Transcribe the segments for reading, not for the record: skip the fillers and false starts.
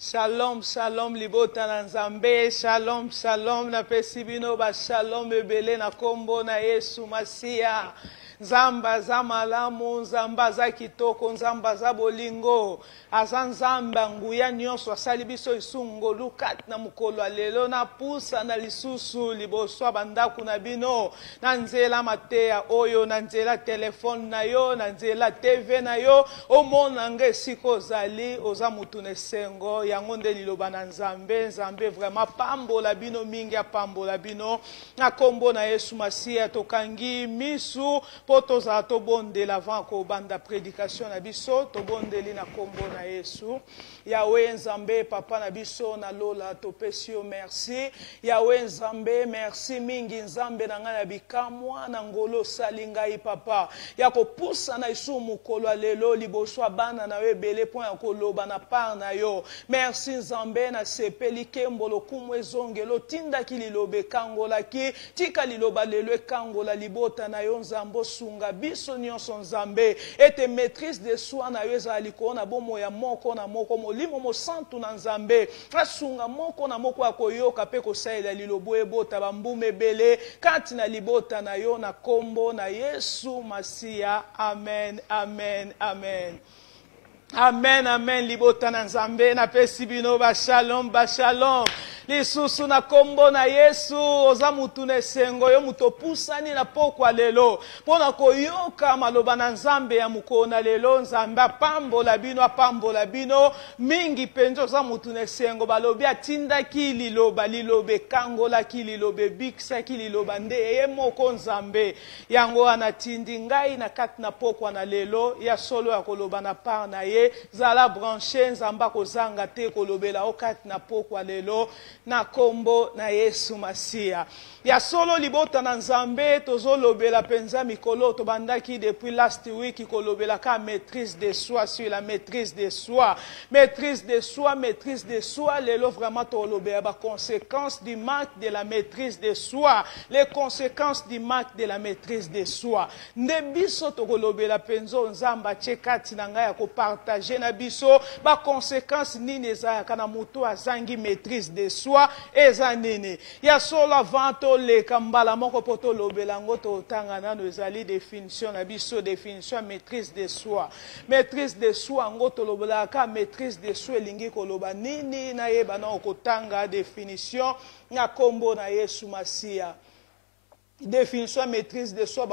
Shalom, shalom, libota na nzambe. Shalom, shalom, na pesibino ba shalom ebele na kombo na Yesu Masia. Nzamba za malamu, nzamba za kitoko, nzamba za bolingo. Aza nzamba nguya nyonso asali biso isungo lukat na mukolo alelo na pusa na lisusu liboso bandaku na bino. Na nzela mateya oyo, na nzela telefone na yo, na nzela TV na yo. Omona nge siko zali, oza mutu nesengo. Yango nde liloba na nzambe. Nzambe vraiment pambola bino mingi ya pambola bino. Na kombo na Yesu Masia tokangi misu. Po tozala tobondela avant kobanda prédication na biso, tobondeli na kombo na Yesu. Yahweh Nzambe, papa na biso na lola topesi yo merci. Yahweh Nzambe, merci mingi Nzambe na nga na bikamwa na ngolo sali ngai papa. Ya kopusa na isu mukolo lelo liboso bana na yo ebele po ya koloba na par na yo. Merci Nzambe na sepeli kembolo kumwe zongelo tinda ki lilobe kangola ki tika liloba lelo kangola libota na yo Nzambo sunga biso nyonso Nzambe ete maîtrise de soi na yo ezali kona bomo ya moko na moko molimo mo santu na Nzambe asunga moko na moko akoyoka pe kosalela lilobo ebota bambume bele kati na libota na yo na kombo na Yesu Masia. Amen, amen, amen. Amen, amen, libota na Nzambe na pesi bino ba shalom, ba shalom. Lisusu na kombo na Yesu, oza mutu nesengo yo mutopusani na pokwa lelo. Pona koyoka maloba na Nzambe ya mukona lelo, Nzambe apambola bino, mingi penjo oza mutu nesengo, balobi atinda ki liloba, lilobe kangola ki lilobe biksa ki liloba nde, ye moko Nzambe. Yango anatindi ngai na kati na pokwa na lelo, ya solo ya koloba na par na ye, zala branche Nzamba kozanga te kolobela okati na pokwa lelo, na kombo na Yesu Masia. Ya solo libota na Nzambe tozolobela penza mikolo tobandaki depuis last week kolobela ka maîtrise de soi sur la maîtrise de soi. Maîtrise de soi, maîtrise de soi, lelo vraiment tolobela ba conséquences du manque de la maîtrise de soi. Les conséquences du manque de la maîtrise de soi. Nde biso tolobela penzo Nzamba tshekati na ngai ya ko partager na biso ba conséquences nini za kana mutu azangi maîtrise de soi. Eza nini ya solo avant leka mbala moko poto lobela ngo totanga nano ezali définition na biso définition maîtrise de soi. Maîtrise de soi ngo tolobela ka maîtrise de soi lingi koloba nini na yeba na okotanga définition na kombo na Yesu Masia. Définition maîtrise de soi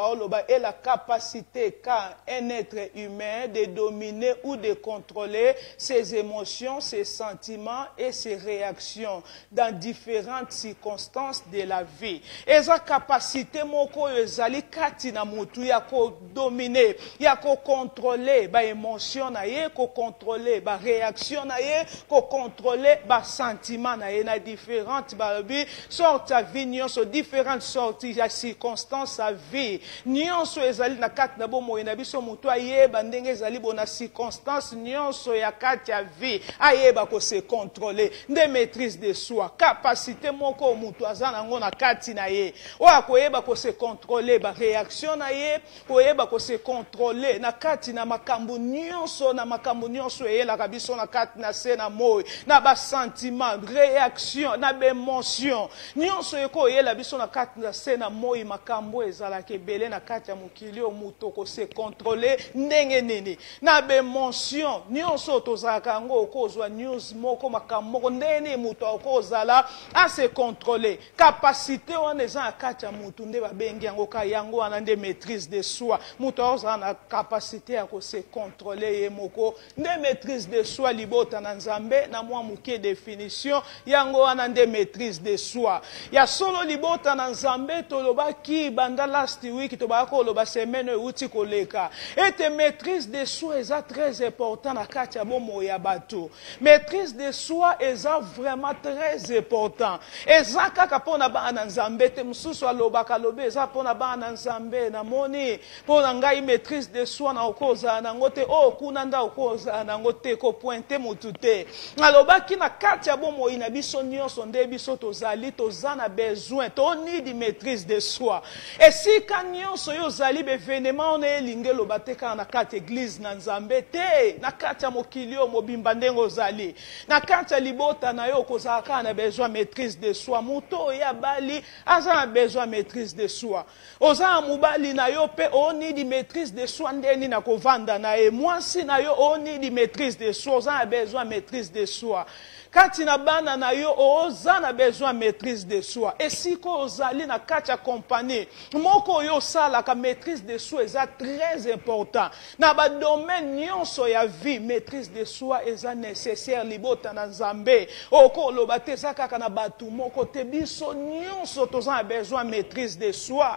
est la capacité qu'a un être humain de dominer ou de contrôler ses émotions, ses sentiments et ses réactions dans différentes circonstances de la vie. Et sa capacité moko ezali kati na mutu ya ko dominer, ya ko contrôler ba émotion na ye, ko contrôler ba réaction na ye, ko contrôler ba sentiment na ye na différentes ba sortes de vie nyonso différentes sortes circonstances à vie. Nyonso ezali na kati na bomo na biso mutu ayeba ndenge ezali bona circonstances nyonso ya kati ya vie ayeba ko se contrôler. Nde maîtrise de soi, capacité moko mutu azana ngo na kati na ye. Oya koyeba ko se contrôler ba réaction na ye, koyeba ko se contrôler na kati na makambo nyonso eyela kabiso na kati na se na moyo, na ba sentiment, réaction, na ba émotion. Nyonso eko eyela biso na kati na se na moyo makambo ezala kebele na kati ya mukili o muto ko se contrôler ndenge nini na be mention nyonso tozaka ngo okozwa news moko makambo ndene muto okozala a se contrôler capacité wana eza kati ya mutu nde babengi yango ka yango wana nde maîtrise de soi. Muto ozala na capacité ya ko se contrôler ye moko nde maîtrise de soi libota na Nzambe na mwa muke définition yango wana nde maîtrise de soi. Ya solo libota na Nzambe toloba ki banda last week to ba ko loba semaine uti koleka ete maîtrise de soi est très important na kati ya bomo ya bato. Maîtrise de soi est vraiment très important. Eza kaka pona ba na Nzambe te mususu alobaka lobe eza pona ba na Nzambe na moni pona ngai maîtrise de soi na okoza na ngote o kuna nda okoza na ngote ko pointer mutu te alobaki na kati ya bomo ina biso nyonso nde biso tozali tozana besoin to need maîtrise de soi. Et si kanyon soyo zali bevenement na elinge lobateka na kati église na nzambe te, na kati ya mokilio mobimba ndengo zali, na kati ya libota na yo kozaka na besoin maîtrise de soi, muto ya bali aza na besoin maîtrise de soi. Oza mubali na yo pe oni di maîtrise de soi ndeni na kovanda na e, mwasi na yo oni di maîtrise de soi, oza na besoin maîtrise de soi. Kati na bana na yo oza na besoin maîtrise de soi. Et si ko ozali na kati ya compagnie, moko yo sala ka maîtrise de soi eza très important. Na ba domaine nyonso ya vie, maîtrise de soi eza nécessaire libota na nzambe. Oko loba te kaka na batu moko te biso nyonso toza na besoin maîtrise de soi.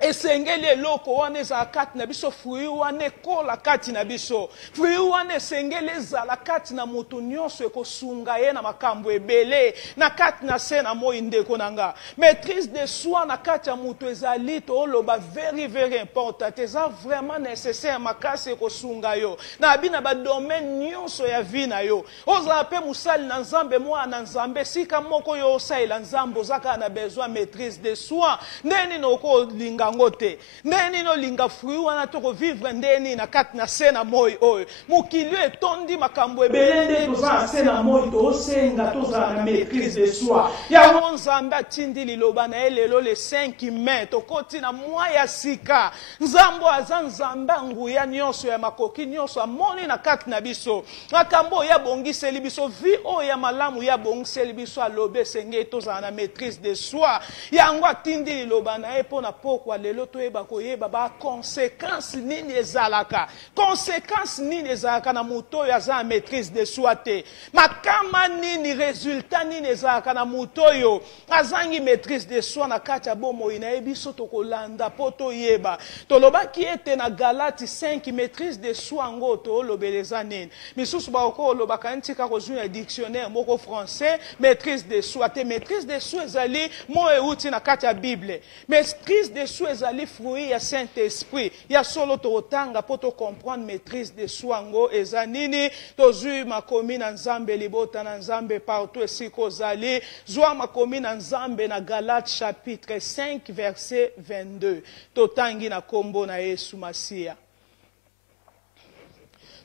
Esengeli eloko wana ezala kati na biso, fruit wana ekola kati na biso, fruit wana esengeli ezala kati na moto nyonso ekosunga ye na makambo ebele na kati na se na moi ndeko nanga. Maîtrise de soi na kati ya moto ezali toloba very important, eza vraiment nécessaire makasi ekosunga yo na bina ba domaine nyonso ya vie na yo. Ozala pe musali na nzambe mwa na nzambe sika moko yo osaila nzambe ozaka na besoin maîtrise de soi. Ndeni noko linga ngote ndeni no linga fruit wana toko vivre ndeni na kati na se na moi oyo mokilio etondi makambo ebele nde toza se na moi tosenga toza na maîtrise de soi. Yango nzambe atindi liloba na ye lelo le 5 mai tokoti na mwa ya sika. Nzambo aza nzambe nguya nyonso ya makoki nyonso amoni na kati na biso makambo ya bongiseli biso vi oyo ya malamu ya bongiseli biso alobe senge toza na maîtrise de soi. Yango atindi liloba na ye pona pokwa lelo toyeba koyeba ba conséquence nini ezalaka, conséquence nini ezalaka na moto oyo aza na maîtrise de soi te, makama nini résultat nini ezalaka na moto oyo azangi maîtrise de soi na kati ya bomoi na ye biso tokolanda po toyeba. Tolobaki ete na Galati 5 maîtrise de soi ngo tolobeleza nini misusu bakolobaka ntika kozwa ya dictionnaire moko français maîtrise de soi te. Maîtrise de soi ezali mo euti na kati ya Bible. Maîtrise de soi ezali fruit ya Saint-Esprit ya solo totanga po to comprendre maîtrise de soi ngo eza nini. Tozwi makomi na nzambe libota na nzambe partout esika ozali, zwa makomi na nzambe na Galate chapitre 5 verset 22 totangi na kombo na Yesu Masia.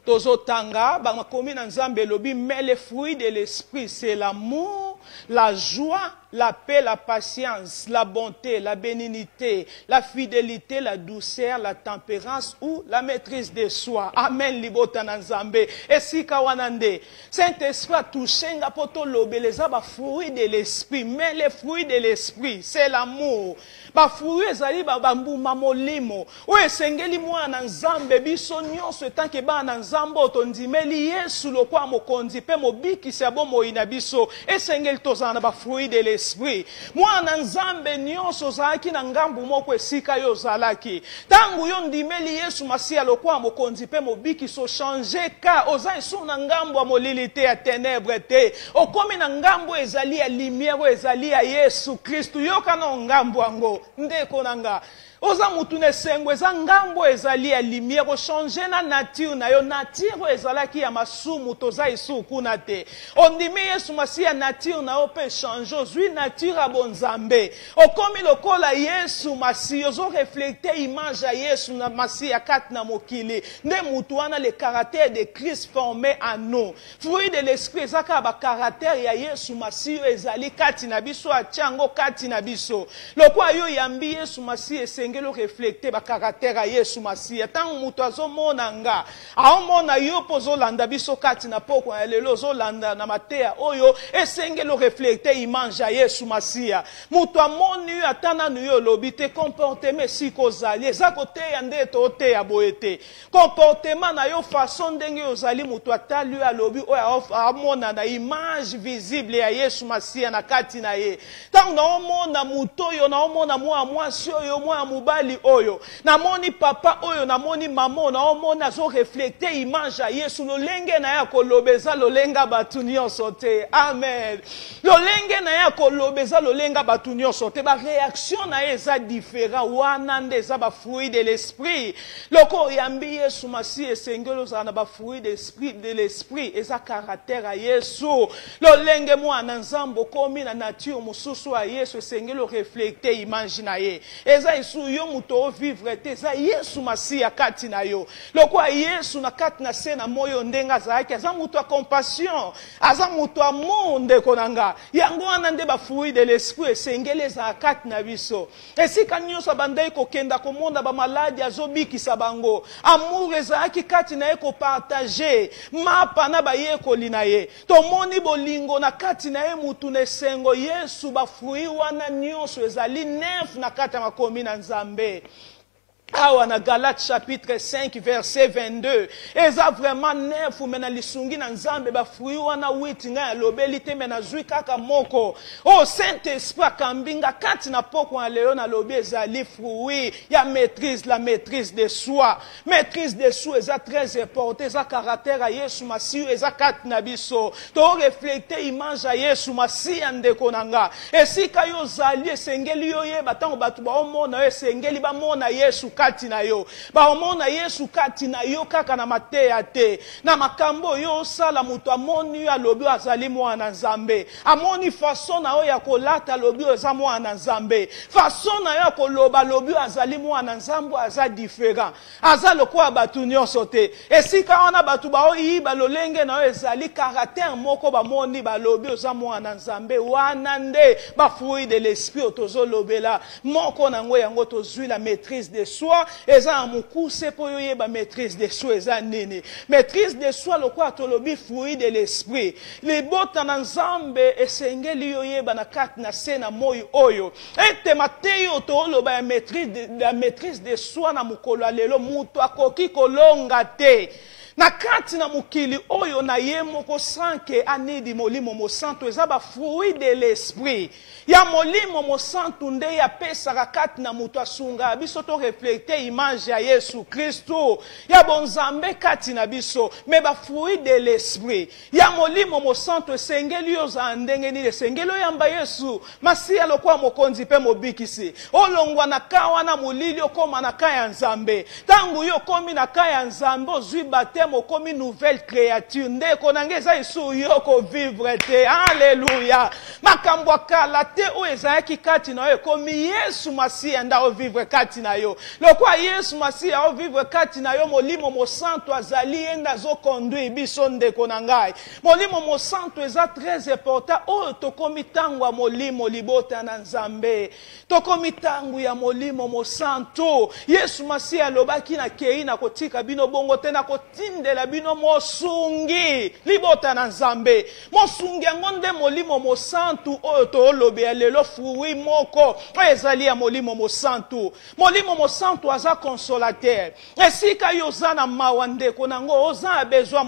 Tozotanga ba makomi na nzambe lobi mais le fruit de l'esprit c'est l'amour, la joie, la paix, la patience, la bonté, la bénignité, la fidélité, la douceur, la tempérance ou la maîtrise de soi. Amen libota na nzambe. Esika wanande. Saint-Esprit a touché nga poto lobeleza ba fruit de l'esprit. Mais les fruits de l'esprit, c'est l'amour. Ba fruit ezali ba mbuma molimo. O esengeli mwana nzambe biso nyonso tanke ba na nzambe otondimeli Yesu lokwa mokonzi pe mobikisi abomo ina biso. Esengeli tozana ba fruit de l'esprit. Mwana nzambe nyonso zalaki na ngambu moko esika yo zalaki. Tangu yo ndimeli Yesu Masia lokwa mokonzi pe mobikisi o changer ka oza iso na ngambu ya molilite ya ténèbre te. Okomi na ngambu ezali ya lumière ezali ya Yesu Kristu. Yo kana ngambu ango ndeko nanga. Oza mutu nesengo eza ngambo ezali ya lumière o changer na nature na yo. Nature ezalaki ya masumu toza isuku na te. Ondimi Yesu Masia nature na yo pe changer ozwi nature abonzambe. Okomi lokola Yesu Masia ozo reflecter image ya Yesu na Masia kati na mokili. Nde mutu wana le caractère de Christ formé en nous. Fruit de l'esprit ezaka ba caractère ya Yesu Masia ezali kati na biso achango kati na biso. Lokwa yo yambi Yesu Masia ngelo reflecter ba caractère ya Yesu Masia. Tangu mutu azomona nga aomona yo pozolanda biso kati na poko ya lelo zolanda na matea oyo esengelo reflecter image ya Yesu Masia. Mutu amoni atana nuyo lobite comportement sikozali ezako te ya ndeto te ya boete comportement na yo façon ndenge ozali mutu atali alobi oyo amona na image visible ya Yesu Masia na kati na ye. Tangu naomona mutu yo naomona mwasi oyo mwa mobali oyo namoni papa oyo namoni mama naomona zo reflecter image ya Yesu lolenge na ya kolobeza lolenga batu nyonso te amen lolenge na ya kolobeza lolenga batu nyonso te ba réaction na eza différent wana nde eza ba fruit de l'esprit loko yambi Yesu masi esengelo za na ba fruit de l'esprit eza caractère ya Yesu lolenge mwana nzambo komi na nature mususu ya Yesu esengelo reflecter image na ye eza isu yo muto vivre te eza Yesu masi ya kati na yo loko Yesu na kati na se na moyo ndenga zaki aza muto a compassion aza muto amour ndeko nanga yango wana nde ba fruit de l'esprit esengelo za kati na biso esika nyonso bandai kokenda komonda ba maladi azobikisa bango amour ezaki kati na ye ko partager mapa na ba yekoli na ye tomoni bolingo na kati na ye mutu na sengo Yesu ba fruit wana nyonso ezali neuf na kati ya makomi na Nzambe. Awa na Galates chapitre 5 verset 22 eza vraiment neuf mena lisungi na Nzambe ba fruit wana 8 nga lobeli te mena zui kaka moko oh Saint Esprit kambinga kati na poko na leo na lobi ezali fruit ya maîtrise la maîtrise de soi eza très important eza caractère ya Yesu Masihu eza kati na biso to reflecter image ya Yesu Masihu ndeko nanga esika yo zali esengeli yo yeba tango batu ba omona yo esengeli ba mona Yesu kati na yo ba omona Yesu kati na yo kaka na mateya te na makambo yo sala mutu amoni ya lobi azali mwana Nzambe amoni façon na yo ya kolata lobi eza mwana Nzambe façon na yo ya koloba lobi azali mwana Nzambe aza différent aza lokwa batu nyonso te esika wana batu ba oyiba lolenge na yo ezali caractère moko bamoni balobi eza mwana Nzambe wana nde ba fruit de l'esprit tozolobela moko nango yango tozwi la maîtrise de soi eza amukuse po yoyeba maîtrise de soi eza nini maîtrise de soi lokwa tolobi fruit de l'esprit libota na Nzambe esengeli yoyeba na kati na se na moyo oyo ete mateyo toloba ya maîtrise de soi na mukolo lelo mutu akoki kolonga te na kati na mukili oyo na ye moko sanke anidi molimo mosantu eza ba fruit de l'esprit ya molimo mosantu nde ya pesa kati na mutu asunga biso to reflecter image ya Yesu Kristo ya bonzambe kati na biso me ba fruit de l'esprit ya molimo mosantu esengeli yo za ndenge ni esengelo yamba Yesu Masiya lokwa mokonzi pe mobikisi olongwa na kawa na mulili okoma na kaya Nzambe tangu yo komi na kaya Nzambe ozwi bate mokomi nouvelle créature ndeko nangeza isu yoko vivre te alléluia makambo kala te o ezaki kati na yo komi Yesu Masiya nda o vivre kati na yo lokwa Yesu Masiya o vivre kati na yo molimo mosantu azali enda zo conduire biso ndeko nangai molimo mosantu eza très important o tokomi tangu molimo libota na Nzambe tokomi tangu ya molimo mosantu Yesu Masiya lobaki na kei na kotika bino bongo te na kotindela bino mosungi libota na Nzambe mosungi ngonde molimo mosantu oyo tolobe lelo fruit moko ezali ya molimo mosantu aza consolateur esika yoza na mawa ndeko nango oza besoin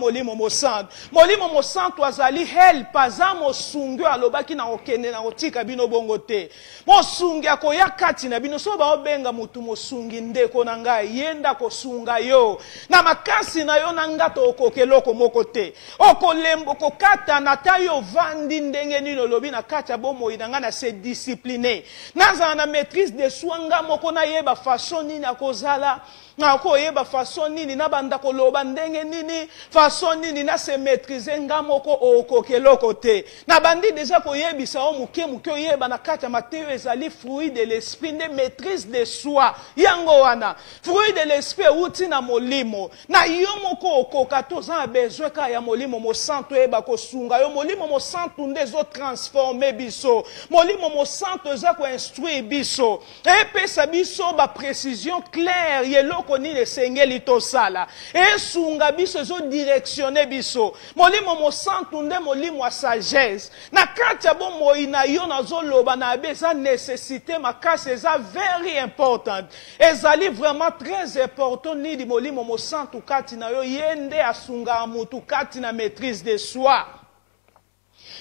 molimo mosantu azali help aza mosungi alobaki na okende na kotika bino bongo te mosungi akoya kati na bino so ba obenga mutu mosungi ndeko na ngai yenda kosunga yo na makasi na yo na ngato okokeloko moko te okolembo kokata na tayo vandi ndenge nino lobi na kati ya bomoi na nga na se discipliner naza na maîtrise de soi nga moko na yeba façon nini akozala na koyeba façon nini na banda koloba ndenge nini façon nini na se maîtriser nga moko okokeloko te na bandi déjà koyebisa o muke oyeba na kati ya Mateyo ezali fruit de l'esprit de maîtrise de soi yango wana fruit de l'esprit uti na molimo na yo moko okoka toza besoin ka ya molimo mosantu eba kosunga yo molimo mosantu ndezo transformer biso molimo mosantu eza ko instruire biso epesa biso ba précision claire yelo koni le sengeli tosala esunga biso zo directionner biso molimo mosantu nde molimo wa sagesse na kati ya bomoi na yo nazoloba na beza nécessité makasi eza very important ezali vraiment très important ni di molimo mosantu kati na yo yende asunga mutu kati na maîtrise de soi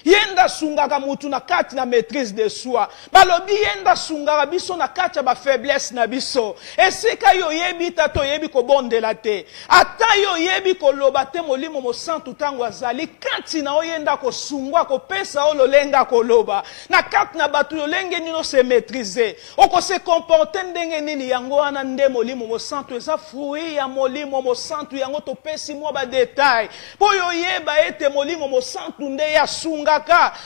Yenda sungaka mutu na kati na maîtrise de soi. Balobi yenda sungaka biso na kati ba faiblesse na biso. Esika yo yebi tato yebi ko bondela te. Ata yo yebi ko loba te molimo mo santu tango azali kati na oyenda ko sungwa ko pesa o lolenga ko loba. Na kati na batu yo lenge nino se maîtriser. Oko se comporter ndenge nini yango wana nde molimo mo santu eza fruit ya molimo mo santu yango to pesi mo ba détail. Po yo yeba ete molimo mo santu nde ya sunga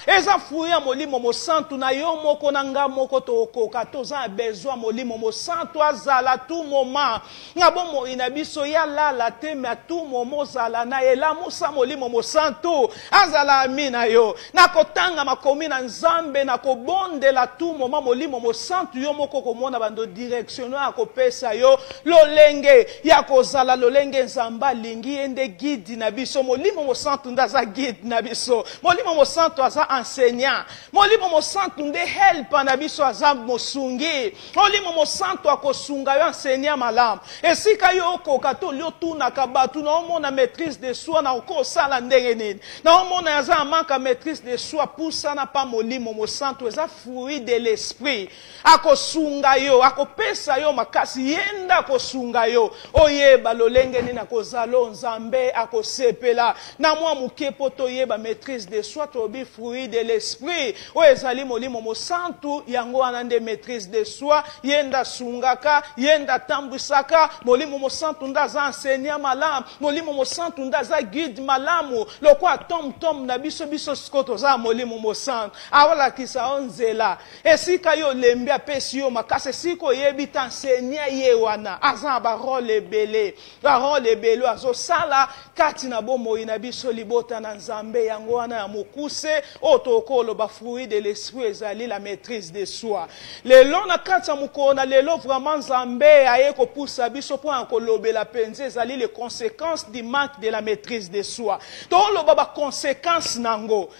eza fruit ya molimo mo santu na yo moko na nga moko tokoka toza besoin molimo mo santu azala tout moment nga bomo ina biso ya lala te mais tout moment zala na elamusa molimo mo santu azala amina yo na kotanga makomi na nzambe na kobondela tout moment molimo mo santu yo moko komona bando direction ya kopesa yo lolenge ya kozala lolenge nzamba lingi ende guide na biso molimo mo santu ndaza guide na biso molimo mo santu aza enseignant molimo mo santu nde help na biso aza mosungi molimo mo santu akosunga yo enseignant malamu esika yo okoka to lio tunaka batu na omona maîtrise de soi na okosala ndenge nini na omona aza manka maîtrise de soi pusana pa molimo mo santu eza fruit de l'esprit akosunga yo akopesa yo makasi yenda akosunga yo oyeba lolenge nini akozala nzambe akosepela na mwa moke po toyeba maîtrise de soi tobi fruit de l'esprit o ezali molimo mo santu yango wana nde maîtrise de soi yenda sungaka yenda tambwisaka molimo mo santu ndaza enseignant malamu molimo mo santu ndaza guide malamu lokwa tom na biso sikoto za molimo mo santu awalakisa onzela esika yo lembi apesi yo makasi siko yebi t'enseignant ye wana aza ba rôle ebele azosala kati na bomoi na biso libota na nzambe yango wana ya mokuse otokolo ba fruit de l'esprit ezali la maîtrise de soi lelo na kati ya mokona lelo vraiment nzambe aye kopusa biso po akolobela penze ezali les conséquences du manque de la maîtrise de soi toloba ba conséquences nango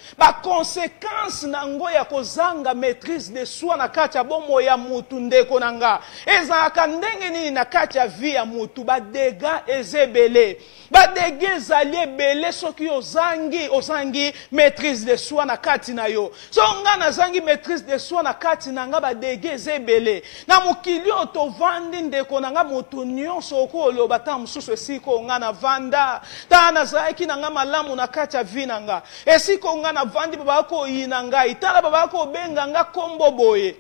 ya kozanga maîtrise de soi na kati ya bomo ya mutu ndeko nanga ezalaka ndenge nini na kati ya vie ya mutu ba dégâts ezebele ba dégâts ezali ebele soki ozangi maîtrise de soi na kati na yo so nga nazangi maîtrise de soi na kati na nga ba dégâts ezebele na mokili oyo tovandi ndeko na nga mutu nyonso okoloba ta mosusu esika nga na vanda ta nazalaki na nga malamu na kati ya vie na nga esika nga na vandi babaka koyina ngai tala babaka kobenga nga kombo boye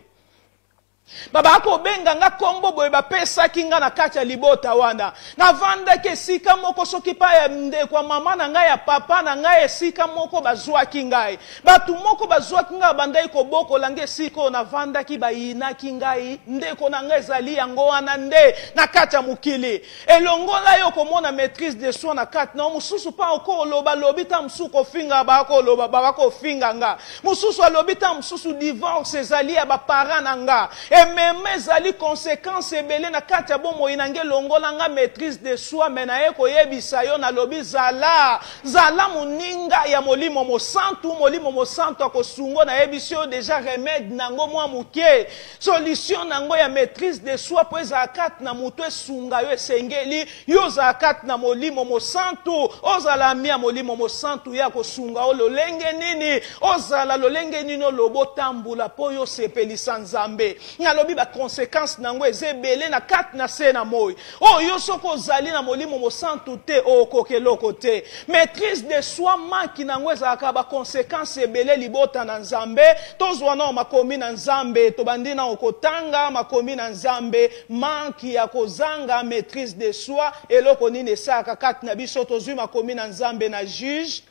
baba ko benga nga kombo boye bapesaki nga na kati ya libota wana navandaki esika moko soki pa ya ndeko mama na ngai ya papa na ngai esika moko bazwaki ngai batu moko bazwaki ngai bandai kobokola nge esika oyo navandaki bayinaki ngai ndeko na ngai ezali yango wana nde na kati ya mokili elongola yo komona maîtrise de soi na kati na mosusu pa okoloba lobi ta mosusu kofinga bakoloba bakofinga nga mosusu alobi ta mosusu divorce ezali ya baparent na nga ememe ezali conséquence ebele na kati ya bomoi na nge longola nga maîtrise de soi me na ye koyebisa yo nalobi zala moninga ya molimo mosantu akosungo nayebisi yo deja remède nango mwa moke solution nango ya maîtrise de soi po ezala kati na moto esunga yo esengeli yo ozala kati na molimo mosantu ozala mi ya molimo mosantu ya kosunga o lolenge nini ozala lolenge nini olobo tambula po yo sepelisa nzambe nalobi ba conséquence nango ezebele na kati na se na moi yo soko ozali na molimo mosantu te okokeloko te maîtrise de soi maki nango ezalaka ba conséquence ebele libota na nzambe tozwa na makomi na nzambe tobandi na okotanga makomi na nzambe manki ya kozanga maîtrise de soi eloko nini esaka kati na biso tozwi makomi na nzambe na Juge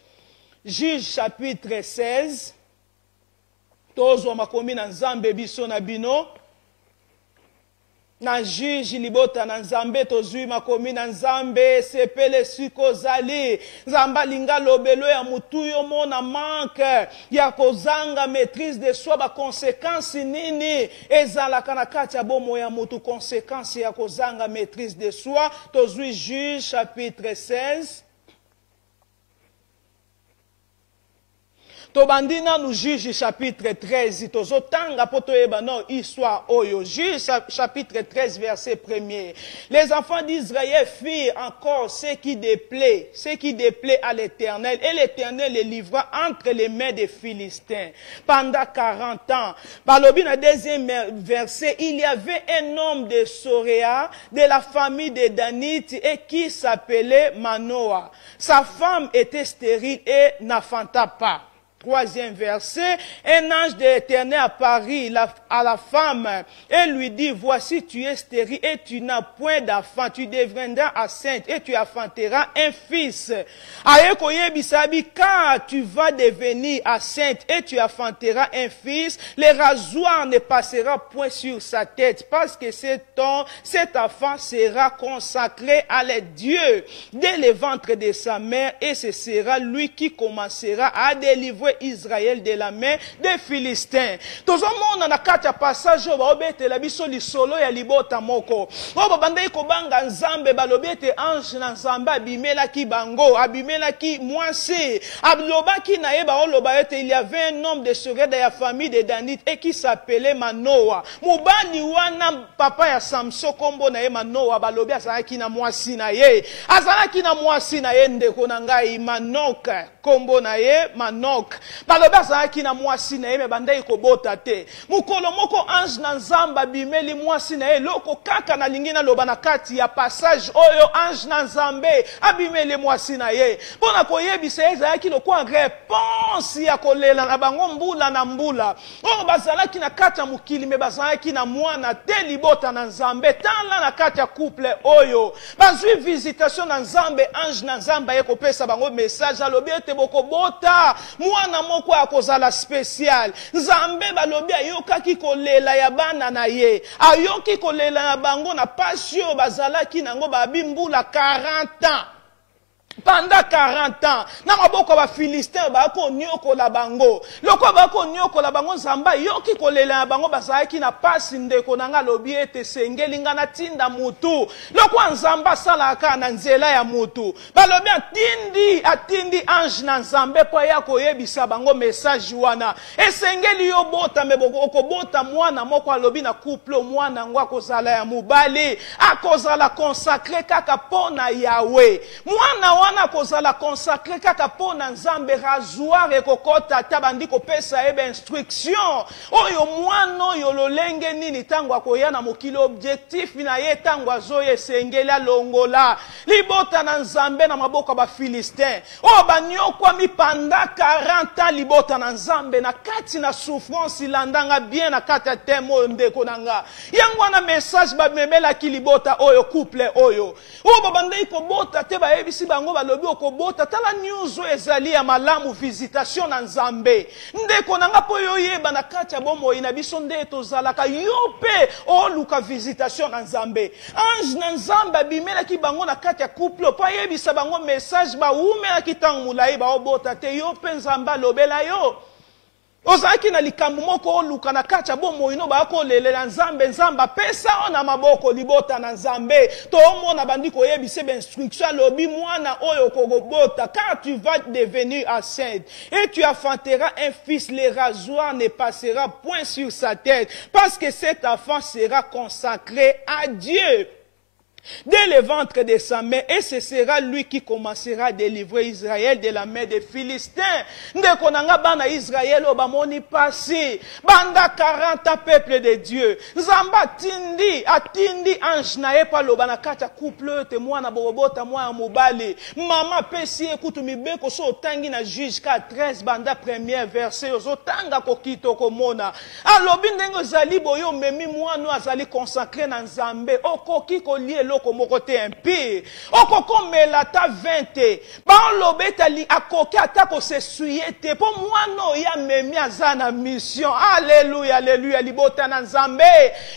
chapitre 16 tozwa makomi na nzambe biso na bino na Juge libota na nzambe tozwi makomi na nzambe sepele siko zali nzamba linga lobelo ya mutu yo mona manque ya kozanga maîtrise de soi ba conséquence nini ezalaka na kati ya bomo ya mutu conséquence ya kozanga maîtrise de soi tozwi Juge chapitre 16 Tobandina nous Juge chapitre 13. Tozotanga poto eba no histoire oyo. Juge chapitre 13 verset 1er. Les enfants d'Israël firent encore ce qui déplaît à l'Éternel. Et l'Éternel les livra entre les mains des Philistins pendant 40 ans. Par le deuxième verset, il y avait un homme de Soréa, de la famille de Danite, et qui s'appelait Manoah. Sa femme était stérile et n'enfanta pas. Troisième verset, un ange de l'Éternel apparut à la femme et lui dit, voici tu es stérile et tu n'as point d'enfant, tu deviendras enceinte et tu enfanteras un fils. Quand tu vas devenir enceinte et tu enfanteras un fils, le rasoir ne passera point sur sa tête parce que cet enfant sera consacré à Dieu dès le ventre de sa mère et ce sera lui qui commencera à délivrer Israël de la main des Philistins. Tozomona na kati ya passage ba obetela biso lisolo ya libota moko. Obo bandai kobanga nzambe balobi ete ange na nzambe abimelaki bango, abimelaki mwasi. Ablobaki na yeba oloba ete il y avait un homme de Soréa de la famille de Danite et qui s'appelait Manoah. Mubani wana papa ya Samson kombo na ye Manoah balobi azalaki na mwasi na ye. Azalaki na mwasi na ye ndeko na ngai Manok kombo na ye Manok. Baloba zaki na mwasi na ye me bandai kobota te. Mukolo moko ange na nzamba bimeli mwasi na ye loko kaka na lingina loba na kati ya passage oyo ange na nzambe abimeli mwasi na ye. Pona koyebisa ezalaki lokwa réponse ya kolela na bango mbula na mbula. Oyo bazalaki na kati ya mukili me bazalaki na mwana te libota na nzambe tala na kati ya couple oyo. Bazwi visitation na nzambe ange na nzamba ye kopesa bango message alobi ete bokobota mwana moko akozala spécial. Nzambe balobi ayokaki kolela ya bana na ye. Ayoki kolela ya bango na pasio bazalaki nango babimbula 40 ans. Pendant 40 ans, na maboko ba Philistin bako nyoko la bango. Loko bako nyoko la bango nzamba yoki kolela bango bazalaki na pasi ndeko nanga lobi ete sengeli nga na tinda mutu. Loko nzamba salaka na nzela ya mutu. Balobi atindi ange na nzambe po ya koyebisa bango message wana. Esengeli yo bota meboko okobota mwana moko alobi na couple mwana ngwa kozala ya mubali akozala consacré kaka pona Yahweh. Mwana wana kozala consacré kaka pona nzambe rasoir ekokota tabandi kopesa ebe instruction oyo mwana oyo lolenge nini tango akoya na mokili objectif na ye tango azoye esengeli alongola libota na nzambe na maboko ba Philistin oyo banyokwami panda 40 ans libota na nzambe na kati na souffrance ilandanga bien na kati ya temo oyo ndeko nanga yango wana message bamemelaki libota oyo couple oyo babandai kobota te bayebisi bango balobi okobota tala news ezali ya malamu visitation na nzambe ndeko nanga po yo yeba na kati ya bomoi na biso nde tozalaka yo pe oluka visitation na nzambe ange na nzambe abimelaki bango na kati ya couple pa yebisa bango message baumelaki ntango molai baobota te yo pe nzambe alobela yo ozalaki na likambo moko oluka na kati ya bomoi no bakolelela nzambe nzamba pesa ona maboko libota na nzambe to omona bandi koyebisa instruction alobi mwana oyo kokobota car tu vas devenir enceinte et tu enfanteras un fils le rasoir ne passera point sur sa tête parce que cet enfant sera consacré à Dieu dès le ventre de sa mère, et ce sera lui qui commencera à délivrer Israël de la main des Philistins. Ndeko nanga bana Israël obamoni pasi, banda 40 ans peuple de Dieu. Nzamba atindi ange na epa loba na kata couple te mwana borobota mwana mobali. Mama pesi ekutu mibeko so otangi na Juge 13 banda premier verset ozotanga kokito komona. Alobi ndenge zali boyo memi mwana azali consacré na Nzambe okoki kolie loko mokote impire okokomela ta 20 baolobetali akoki atako se suyete po mwana ya memi azana mission. Alléluia alléluia libota na Nzambe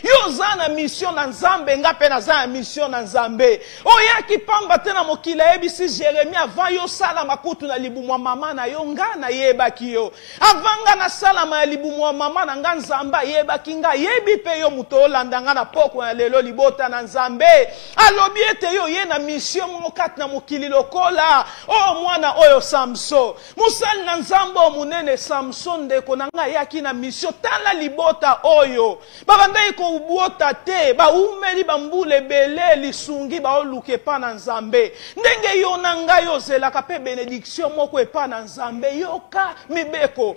yo zana mission na Nzambe ngape na zana mission na Nzambe oyaki pamba tena mokila ebisi Jérémie avant yo sala makutu na libumwa mama na yo ngana yebaki yo avanga na sala ma libumwa mama na Nzamba yebaki nga yebi pe yo muto landanga na poko na lelo libota na Nzambe alobi ete yo ye na mission moko kati na mokili lokola o mwana oyo Samson musali na nzambo munene Samson ndeko na ngai yaki na mission tala libota oyo babandai ko ubota te ba umeli bambule bele lisungi ba oluke pa na nzambe ndenge yo na ngai ozelaka pe benediction moko epa na nzambe yoka mibeko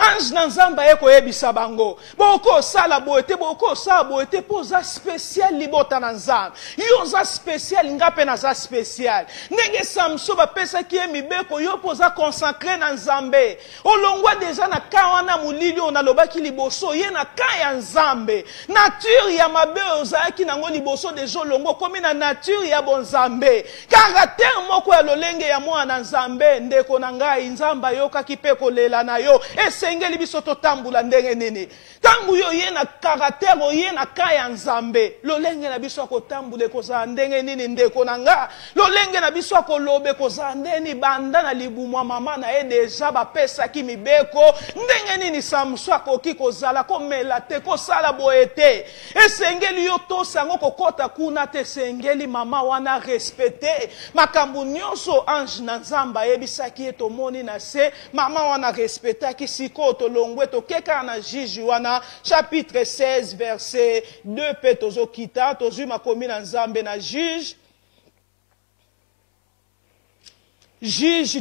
ange na nzamba eko yebisa bango boko sala boete boko sala boete poza spécial libota na nzamba yo za spécial ngape na za spécial ndenge Samson bapesa ki mibeko yo poza consacré na nzambe olongwa deja na kawana mulili ona lobaki liboso ye na kaya nzambe nature ya mabe ozaki nango liboso deja longo komi na nature ya bonzambe caractère moko ya lolenge ya mwana nzambe ndeko na ngai nzamba yoka kipeko lela na yo ngeli biso totambula ndenge nini tangu yo ye na caractère ye na kaya nzambe lolenge na biso akotambula koza ndenge nini ndeko na nga lolenge na biso akolobe koza ndeni banda na libumwa mama na ye deja bapesa ki mibeko ndenge nini Samson akoki kozala komela te kosala boete esengeli yo tosango kokota kuna te sengeli mama wana respecter makambu nyonso ange na nzamba yebisaki etomoni na se mama wana respectaki siko tolongwe tokeka na Juge wana chapitre 16 verset 2 pe tozokita tozwi makomi na nzambe na Juge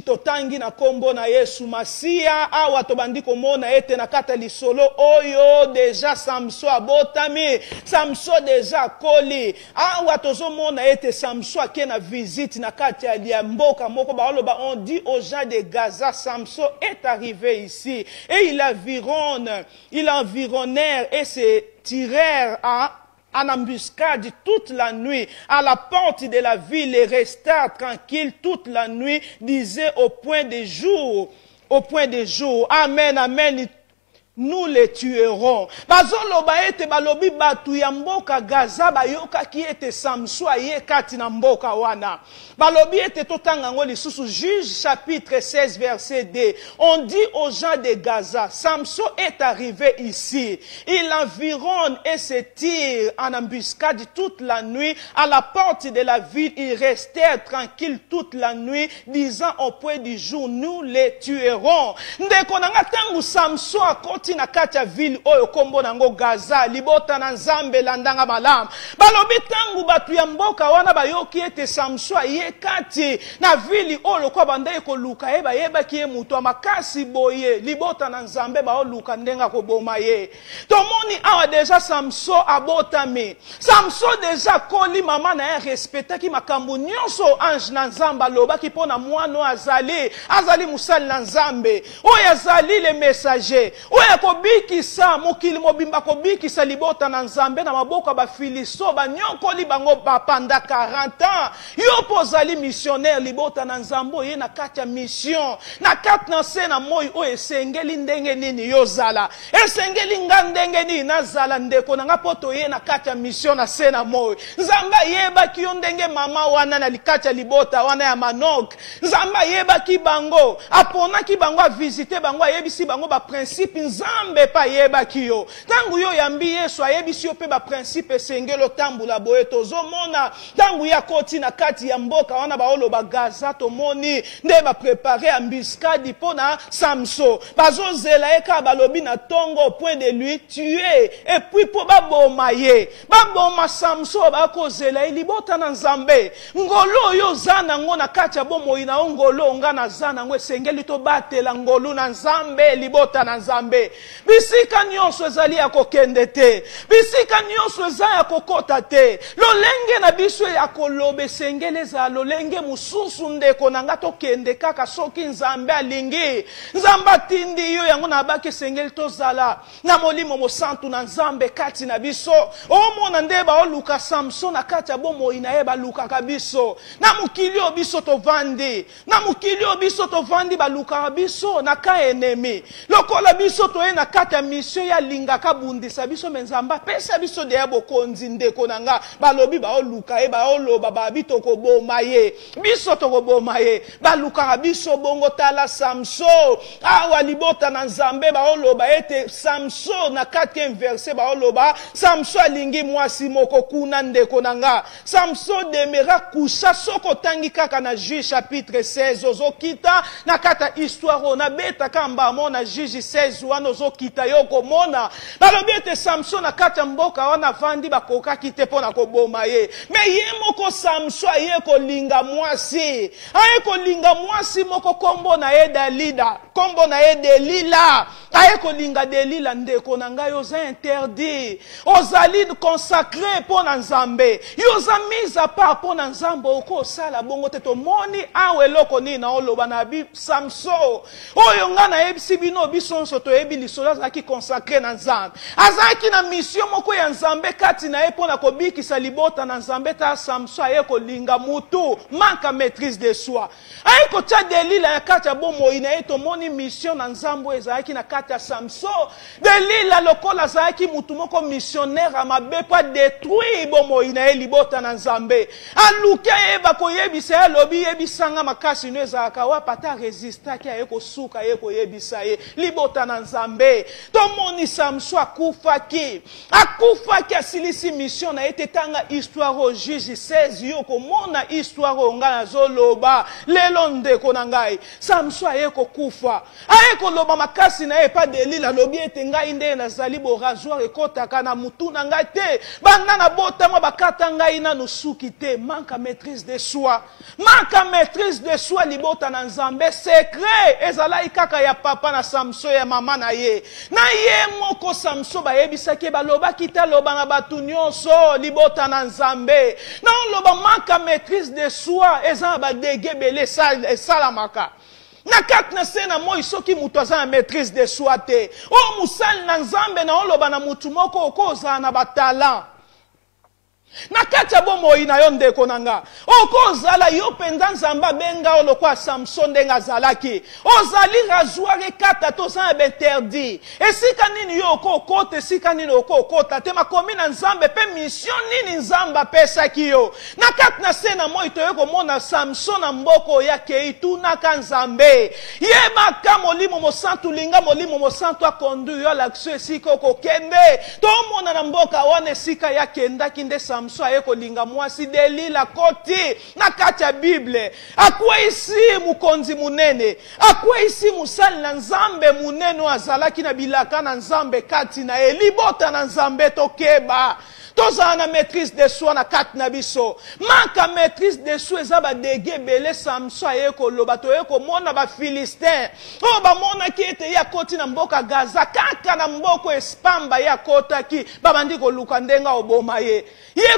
totangi na kombo na Yesu Masia awa tobandi komona ete na kata lisolo oyo deja Samson abotami Samson deja koli awa tozomona ete Samson ake na visite na kati ya mboka moko baoloba on dit aux gens de Gaza Samson est arrivé ici et il environnèrent et se tirèrent en embuscade toute la nuit à la porte de la ville et restèrent tranquilles toute la nuit, disait au point de jour. Amen, amen. Nous les tuerons. Bazolo baete balobi batu ya mboka Gaza bayoka ki ete Samson ye kati na mboka wana. Balobi ete totanga ngo lisusu Juge chapitre 16 verset 2. On dit aux gens de Gaza, Samson est arrivé ici. Il environne et se tire en embuscade toute la nuit à la porte de la ville. Ils restèrent tranquilles toute la nuit, disant au point du jour, nous les tuerons. Ndeko nanga tangu Samson akoti na kati ya ville oyo kombo nango Gaza libota na nzambe landanga malamu balobi tangu batu ya mboka wana bayoki ete Samson ye kati na ville oyo kwa bandai koluka yeba ki mutu makasi boye libota na nzambe baoluka ndenga koboma ye tomoni awa deja Samson abotami Samson deja koli mama na ye respectaki makambo nyonso ange na nzamba lobaki pona mwano azali musali na nzambe oyo azali le messager oyo kobikisa mokili mobimba kobikisa libota na nzambe na maboko ba filiso banyokoli bango bapanda 40 ans yo pozali missionnaire libota na nzambo ye na kati ya mission na kati na se na moi oyo esengeli ndenge nini yozala esengeli nga ndenge nini nazala ndeko na nga poto ye na kati ya mission na se na moi nzamba yebaki yo ndenge mama wana na likati ya libota wana ya Manok nzamba yebaki bango aponaki bango a visiter bango ayebisi bango ba principe nzambe pa yebaki yo tangu yo yambi Yesu ayebisi yo pe ba principe esengelo tambula boye tozomona tangu ya koti na kati ya mboka wana baoloba Gaza tomoni nde ba préparer embuscade pona Samson bazozela eka balobi na tongo au point de lui tuer et puis po baboma Samson bakozela ilibota na nzambe ngolo yo zana ngo na kati ya bomo ina ngolo ngana zana ngo esengeli to batela ngolo na nzambe libota na nzambe bisika nyonso ezali ya kokende te bisika nyonso ezali ya kokota te lolenge na biso ya kolobe sengele za lolenge mususu ndeko nanga tokende kaka soki nzambe alingi nzamba tindi yo yango na baki sengeli tozala na molimo mosantu na nzambe kati na biso omona nde baoluka Samson na kati ya bomo ina ye balukaka biso na mukili biso tovandi baluka biso na ka enemi loko lokola biso toye na kati ya mission ya lingaka bundisa biso menzamba pesa biso de bokonzi ndeko nanga balobi baoluka baoloba babi tokoboma ye biso tokoboma ye baluka biso bongo tala Samson awa libota na Nzambe baoloba ete Samson na 4e verset baoloba Samson alingi mwasi moko kuna ndeko nanga Samson demera kusa soko tangi kaka na Juge chapitre 16 ozokita na kata histoire na beta kamba mona Juge 16 wana ozokita yo komona balobi ete Samson na kata mboka wana vandi bakoka kite pona koboma ye me ye moko Samson aye kolinga mwasi moko kombo na ye Dalida kombo na ye Delila aye kolinga Delila ndeko na ngai oza interdit ozali consacré pona Nzambe yoza mise à part pona Nzambe oko sala bongo te tomoni awe loko ni na oloba na bi Samson oyo nga na yebisi bino biso nso toyebi lisolo azalaki consacré na Nzambe azalaki na mission moko ya Nzambe kati na ye pona kobikisa libota na Nzambe ta Samson aye kolinga mutu manque maîtrise de soi aye kotia Delila ya kati ya bomoi na ye tomoni mission na Nzambe ezalaki na kati ya Samson Delila lokola azalaki mutu moko missionnaire amabe pa détruire bomoi na ye libota na Nzambe alukia ye bakoyebisa ye lobi yebisanga makasi no ezalaka wapata resistaki aye kosuka ye koyebisa ye libota na Nzambe tomoni Samson akufaki asilisi mission na ye tetanga histoire au Juge 16 yo komona histoire onga na zoloba lelo ndeko na ngai Samson aye kokufa aye koloba makasi na ye pa Delila lobi ete ngai nde nazali bo rasoir ekotaka na mutu na ngai te banda na botama bakata ngai na nusuki te manque maîtrise de soi libota na Nzambe secret ezalai kaka ya papa na Samson ya mama na ye moko Samson bayebisaki baloba kita loba na batu nyonso libota na Nzambe na loba manque maîtrise de soi eza ba degebele salamaka na kati na sena moi soki mutu aza na maîtrise de soi te o musali na Nzambe na oloba na mutu moko okozala na batalant na kati ya bomoi na yo ndeko nanga okozala yo penza Nzambe abenga olokwa Samson ndenga azalaki ozali rasoir ekata toza na interdit esika nini yo okokota esika nini okokota te makomi na Nzambe pe mission nini Nzambe apesaki yo na kati na sena moi toye komona Samson na mboko yake itunaka Nzambe yebaka molimo mosantu linga molimo mosantu akonduire yo l'action esika okokende tomona na mboka wana esika yakendaki nde Samson aye kolinga mwasi Delila koti na kati ya Bible akwa isi mukonzi munene akwa isi musali na Nzambe munene azalaki na bilaka na Nzambe kati na elibota na Nzambe tokeba toza na maîtrise de soi na kati na biso manque maîtrise de soi eza ba degebele Samson aye koloba toye komona ba Philistin o bamona ki ete ya koti na mboka Gaza kaka na mboko espamba ya kotaki babandi koluka ndenga oboma ye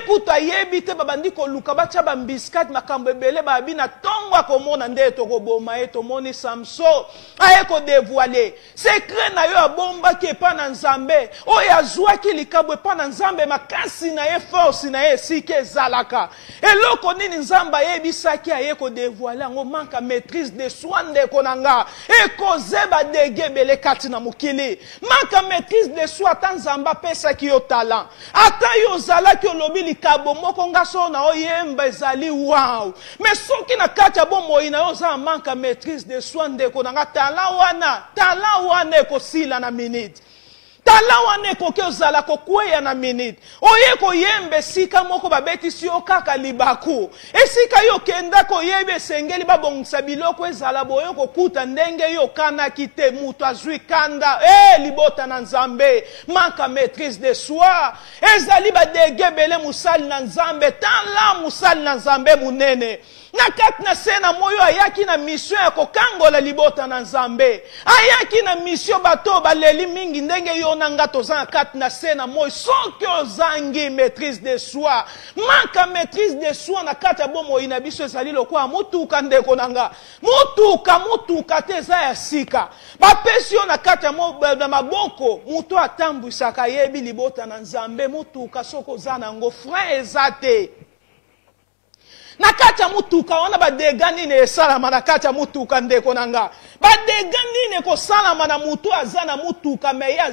kuta yebi te babandi koluka bacha bambiskat makambo ebele babi na tongo akomona nde tokoboma ye tomoni Samson aye ko dévoiler secret na yo abombaki epa na Nzambe oyo azwaki likabo epa na Nzambe makasi na ye force na ye esika ezalaka eloko nini Nzambe ayebisaki aye ko dévoiler yango manque maîtrise de soi ndeko na nga ekoze badege ebele kati na mokili manque maîtrise de soi ata Nzambe apesaki yo talent ata yo ozalaki olobi likabo moko ngaso na oyemba ezali wow mais soki na kati ya bomoi na yo za manque maîtrise de soi ndeko na nga talent wana ekosila na minute tala wane koke ozala kokweya na minute oye koyembe esika moko babetisi yo kaka libaku esika yo kenda koyebe esengeli babongisa biloko ezala boyo kokuta ndenge yo kanaki te mutu azwi kanda libota na Nzambe manque maîtrise de soi ezali badegebele musali na Nzambe tala musali na Nzambe munene na kati na sena moyo ayaki na mission ya kokangola libota na Nzambe ayaki na mission bato baleli mingi ndenge yo nanga toza na kati na sena moyo soki ozangi maîtrise de soi manque maîtrise de soi na kati ya bomoi na biso ezali lokwa mutuka ndeko nanga mutuka te eza ya sika bapesi yo na kati ya maboko mutu atambwisaka yebi libota na Nzambe mutuka soko oza nango frein eza te Na kati ya mutuka wana badega nini esalama na kati ya mutuka ndeko nanga. Badega nini kosalama na mutu azana mutuka me ya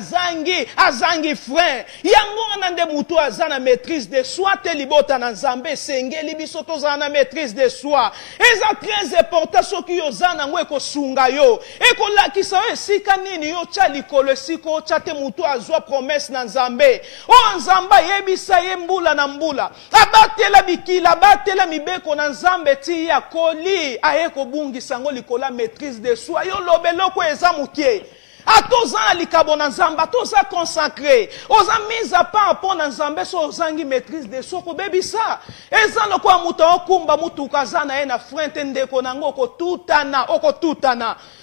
azangi frein. Yango wana nde mutu azana maîtrise de soi te libota na Nzambe sengeli biso tozana maîtrise de soi. Eza très important soki yo zana ngwe ko sunga yo. Eko lakisa yo esika nini yo tia likolo esiko tia te mutu azwa promesse na Nzambe. O Nzamba yebisa ye mbula na mbula. Abatela bikila, abatela mibeko na Nzambe ti ya koli. Aye ko bungi sango likola maîtrise de soi. Yo lobeloko eza mukie. Atoza likabo na Nzamba, atoza consacré. Oza mise à part pour na Nzambe so ozangi maîtrise de soi ko bebisa. Eza loko muto okumba mutu kazana ena frente ndeko nango okotutana.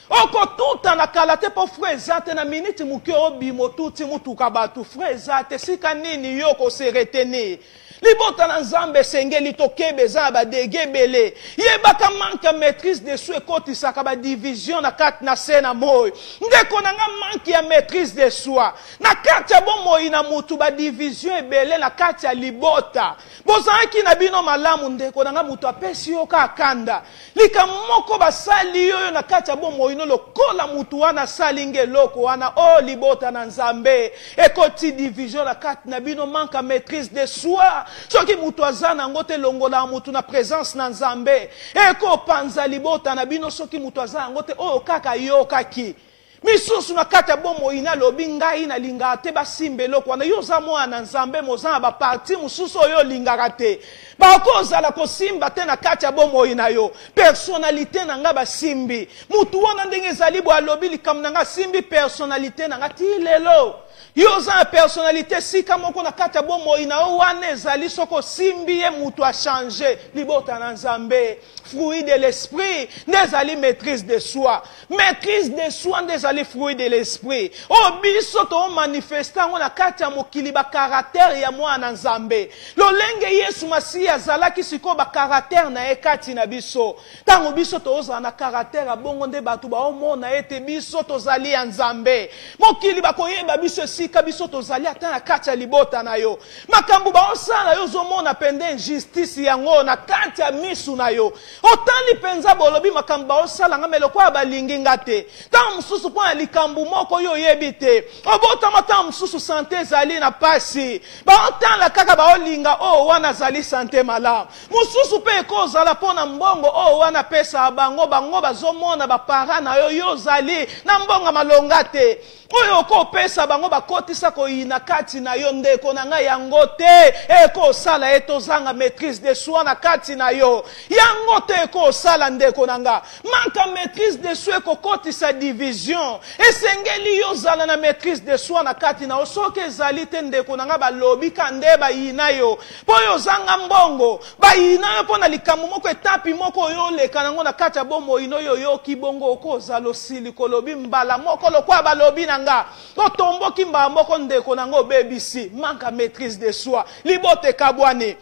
Okotutana kalate po frezate na minute muke obimo tuti mutu kabatu frezate sika nini yoko se retenir. Libota na Nzambe sengeli tokebe za ba degebele. Yebaka manque maîtrise de soi koti saka ba division na kat na sena moy. Ndeko nanga manque ya maîtrise de soi. Na kat ya bomo ina mutu ba division ebele na kat ya libota. Bozanki na bino malamu ndeko nanga mutu apesi yo ka kanda. Lika moko basali yo na kat ya bomo ino lokola mutu wana salinge loko wana o libota na Nzambe. Ekoti division na kat na bino manque maîtrise de soi. Soki mutu azana ngote longola mutu na présence na Nzambe. Eko panza libota na bino soki mutu azana ngote o kaka yo kaki. Misusu na kati ya bomo ina lobi ngai na linga te basimbe loko wana yo za mwana Nzambe mozana ba parti mususu yo lingaka te. Ba kozala kosimba te na kati ya bomo ina yo. Personnalité na nga basimbi. Mutu wana ndenge ezali bo alobi likam na nga simbi personnalité na nga ti lelo. Yo za personnalité sika moko na kati ya bomo ina yo wana ezali soko simbi ye mutu a changer libota na Nzambe. Fruit de l'esprit nezali maîtrise de soi. Maîtrise de soi nezali fruit de l'esprit. O biso to manifesta ngo na kati ya mokili ba caractère ya mwana Nzambe. Lolenge Yesu Masiya azalaki siko ba caractère na ekati na biso. Tango biso to oza na caractère abongo nde batu ba omona ete biso tozali ya Nzambe. Mokili bakoyeba biso sika biso tozali ata na kati ya libota na yo. Makambo ba osala yo zomona pende injustice yango na kati ya misu na yo. Otali penza bolobi makambo ba osala ngamelo kwa balingi ngate. Tango mususu po likambu moko yo yebite. Obota mata mususu santé zali na pasi. Ba otala kaka ba olinga o wana zali santé malamu. Mususu pe ekozala pona mbongo o wana pesa bango bazomona ba para na yo zali na mbonga malonga te. Oyo ko pesa bango bakotisa ko ina kati na yo ndeko na nga yango te eko sala etozanga maîtrise de soi na kati na yo yango te eko sala ndeko na nga manka maîtrise de soi ko kotisa division esengeli yo zala na maîtrise de soi na kati na osoke ezali te ndeko na nga balobi kande ba ina yo po yo zanga mbongo ba ina yo pona likambo moko etapi moko yo leka nango na kati ya bomo ino yo yo kibongo okozalo sili kolobi mbala moko lokwa balobi na nga otomboki mbala moko ndeko nango bebisi manka maîtrise de soi libote kabwani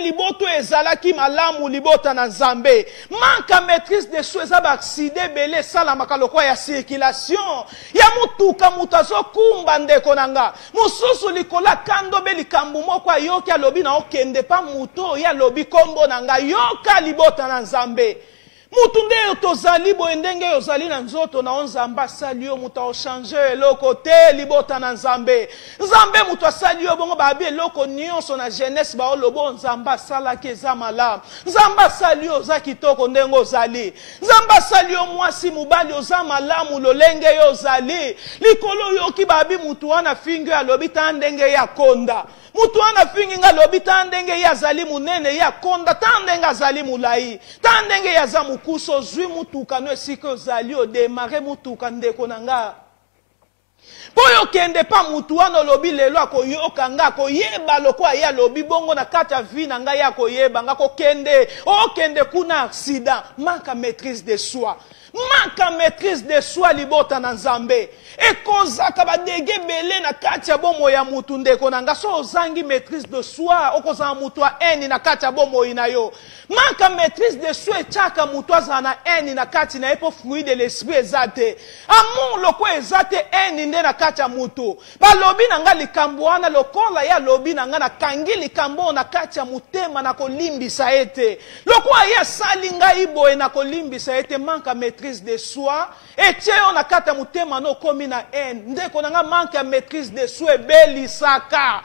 liboto ezalaki malamu libota na Nzambe manka maîtrise de soi eza ba accident belé salamaka lokwa ya circulation ya mutuka mutazo kumba ndeko nanga mususu likola kando be likambu moko ayoki alobi na okende pa muto ya lobi kombo nanga yoka libota na Nzambe mutu nde tozali boye ndenge yozali na nzoto na Nzambe asali yo mutu ochange eloko te libota na Nzambe mutu asali yo bongo babi eloko nyonso na jeunesse baolobo Nzambe asalaki eza malamu Nzambe asali yo oza kitoko ndenge ozali Nzambe asali yo mwasi mobali oza malamu lolenge yo ozali likolo yoki babi mutu wana fingi alobi ta ndenge ya konda mutu wana fingi nga lobi ta ndenge ya zali munene ya konda ta ndenge azali mulai ta ndenge ya za mukuso zwi mutuka no esika ozali odemare mutuka ndeko na nga Poyo kende pa mutu wana lobi lelo akoyoka nga koyeba lokwa ya lobi bongo na kati ya vi na nga ya koyeba nga kokende okende kuna accident manka maîtrise de soi manka maîtrise de soi libota na Nzambe ekozaka badege bele na kati ya bomo ya mutu ndeko na nga so ozangi maîtrise de soi okozanga mutu a eni na kati ya bomo ina yo manka maîtrise de soi chaka mutu azala na eni na kati na epo fruit de l'esprit ezate amour lokwa ezate eni nde na kati ya mutu balobi na nga likambo wana lokola ya lobi na nga na kangi likambo na kati ya mutema na kolimbisa ete lokola ya sali ngai boye na kolimbisa ete manque ya maîtrise de soi etie yo na kati ya mutema no komi na haine ndeko na nga manque ya maîtrise de soi ebelisaka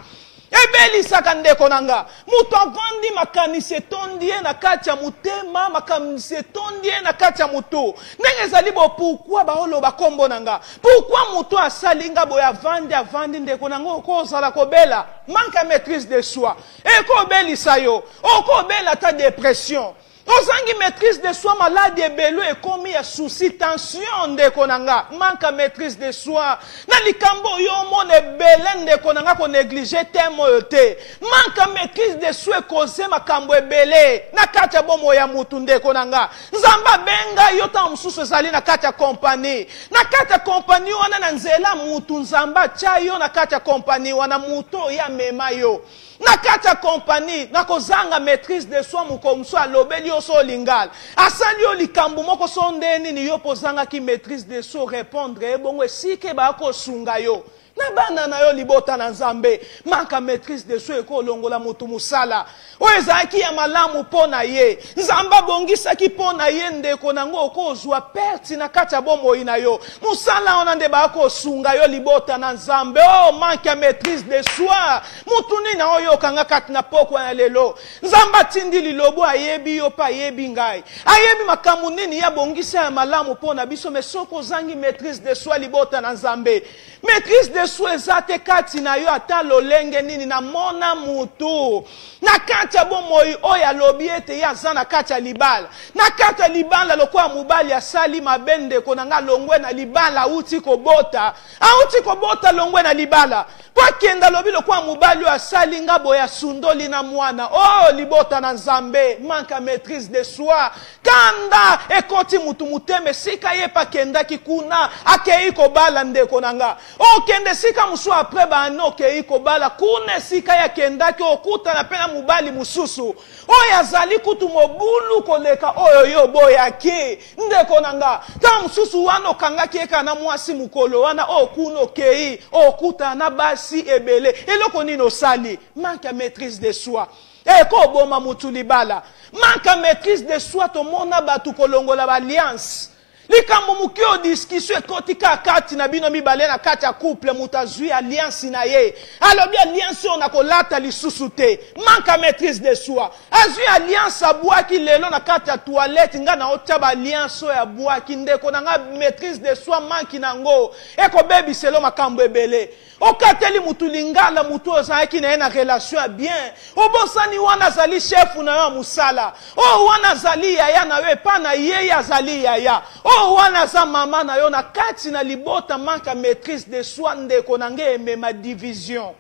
ebelisaka ndeko nanga mutu avandi makanisi etondi ye na kati ya mutema makanisi etondi ye na kati ya mutu ndenge ezali bo pourquoi baoloba kombo nanga pourquoi mutu asali nga boye avandi ndeko nanga okozala kobela manque ya maîtrise de soi ekobelisa yo okobela ta dépression ozangi maîtrise de soi maladi ebelo ekomi ya souci tension ndeko nanga manque ya maîtrise de soi na likambo yo omona ebele ndeko nanga konéglige teme oyo te manque ya maîtrise de soi ekoze makambo ebele na kati ya bomoi ya mutu ndeko nanga nzambe abenga yo ntango mosusu ezali na kati ya kompani na kati ya kompani wana na nzela mutu nzambe atya yo na kati ya kompani wana mutu oyo amema yo na kati ya kompani na kozanga maîtrise de soi mokomosu alobeli yo so olingala asali yo likambo moko so ndeni ni yo pozangaki maîtrise de soi répondre ebongo esika bakosunga yo na bana na yo libota na nzambe manque ya maîtrise de soi ekolongola mutu musala oyo ezalaki ya malamu mpo na ye nzambe abongisaki mpo na ye ndeko nango okozwa perte na kati ya bomoi na yo musala wana nde bakosunga yo libota na nzambe o manque ya maîtrise de soi mutu nini oyokanga kati na pokwa ya lelo nzambe atindi lilobo ayebi yo mpe ayebi ngai ayebi makambo nini ya bongisa ya malamu mpo na biso me soki ozangi maîtrise de soi libota na nzambe maîtrise de soi eza te kati na yo ata lolenge nini na mona mutu na kati ya bomoi oyo alobi ete ye aza na kati ya libala na kati ya libala lokola mobali asali mabe ndeko na nga longwe na libala auti kobota longwe na libala po akenda lobi lokola mobali oyo asali nga boye asundoli na mwana o libota na nzambe manque ya maîtrise de soi kanda ekoti mutu mutema esika ye pa akendaki kuna akei kobala ndeko na nga okende sika musu apres bana okei kobala kuna esika ye akendaki okutana mpe na mobali mususu oyo azali kutu mobulu koleka oyo yo boyaki ndeko na nga ntango mususu wana okangaki eka na mwasi mokolo wana okuna okei okutana na basi ebele eloko nini osali manque ya maîtrise de soi ekoboma mutu libala manque ya maîtrise de soi tomona bato kolongola baalliance likambo muki o discussion ekoti kati na bino mibale na kati ya couple mutu azwi alliance na ye alobi alliance oyo na kolata lisusu te manque ya maîtrise de soi azwi alliance abwaki lelo na kati ya toilette nga na otya baalliance oyo abwaki ndeko na nga maîtrise de soi manki nango ekobebiselo makambo ebele okateli mutu lingala mutu ozalaki na ye na relation ya bien obosani wana azali chefu na yo ya mosala oyo wana azali yaya na yo epa na ye azali yaya oyo wana aza mama na yo na kati na libota manque ya maîtrise de soi ndeko na nge emema division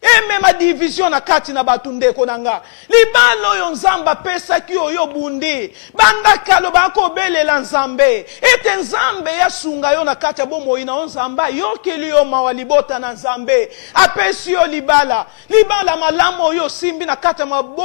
emema division na kati na bato ndeko na nga libala oyo nzambe apesaki oyo bundi bandakalo bakobelela nzambe ete nzambe yasunga yo na kati ya bomoi na yo nzambe ayokeli yo mawa libota na nzambe apesi yo libala malamu oyo osimbi na kati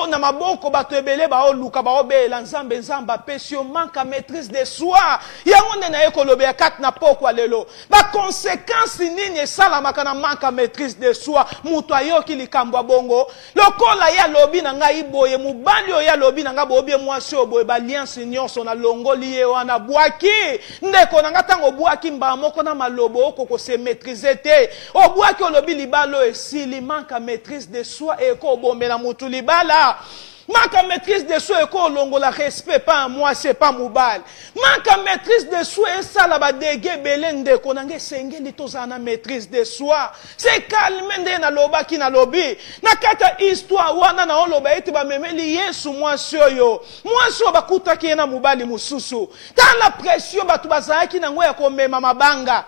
na maboko bato ebele baoluka baobelela nzambe apesi yo manque ya maîtrise de soi yango nde na ye kolobela kati na pokwa lelo bakonsekansi nini esalamaka na manque ya maîtrise de soi mutu ayoki likambo ya bongo lokola ya lobi na ngai boye mobali oyo ya lobi na ngai boye mwasi oyo boye baalliance nyonso na longoli ye wana bwaki ndeko na ngai ntango obwaki mbala moko na malobo okoko se maîtriser te obwaki olobi libala oyo esili manque ya maîtrise de soi ekobomela mutu libala manque ya maîtrise de soi ekolongola respect pas moi c'est pas mobile manque ya maîtrise de soi esala badege ebele ndeko na ngai esengeli tozala na maîtrise de soi c'est calme nde nalobaki nalobi na kati ya histoire wana na oloba ete bamemeli yesu mwasi oyo bakutaki ye na mobali mosusu tala pression bato bazalaki nango ya komema mabanga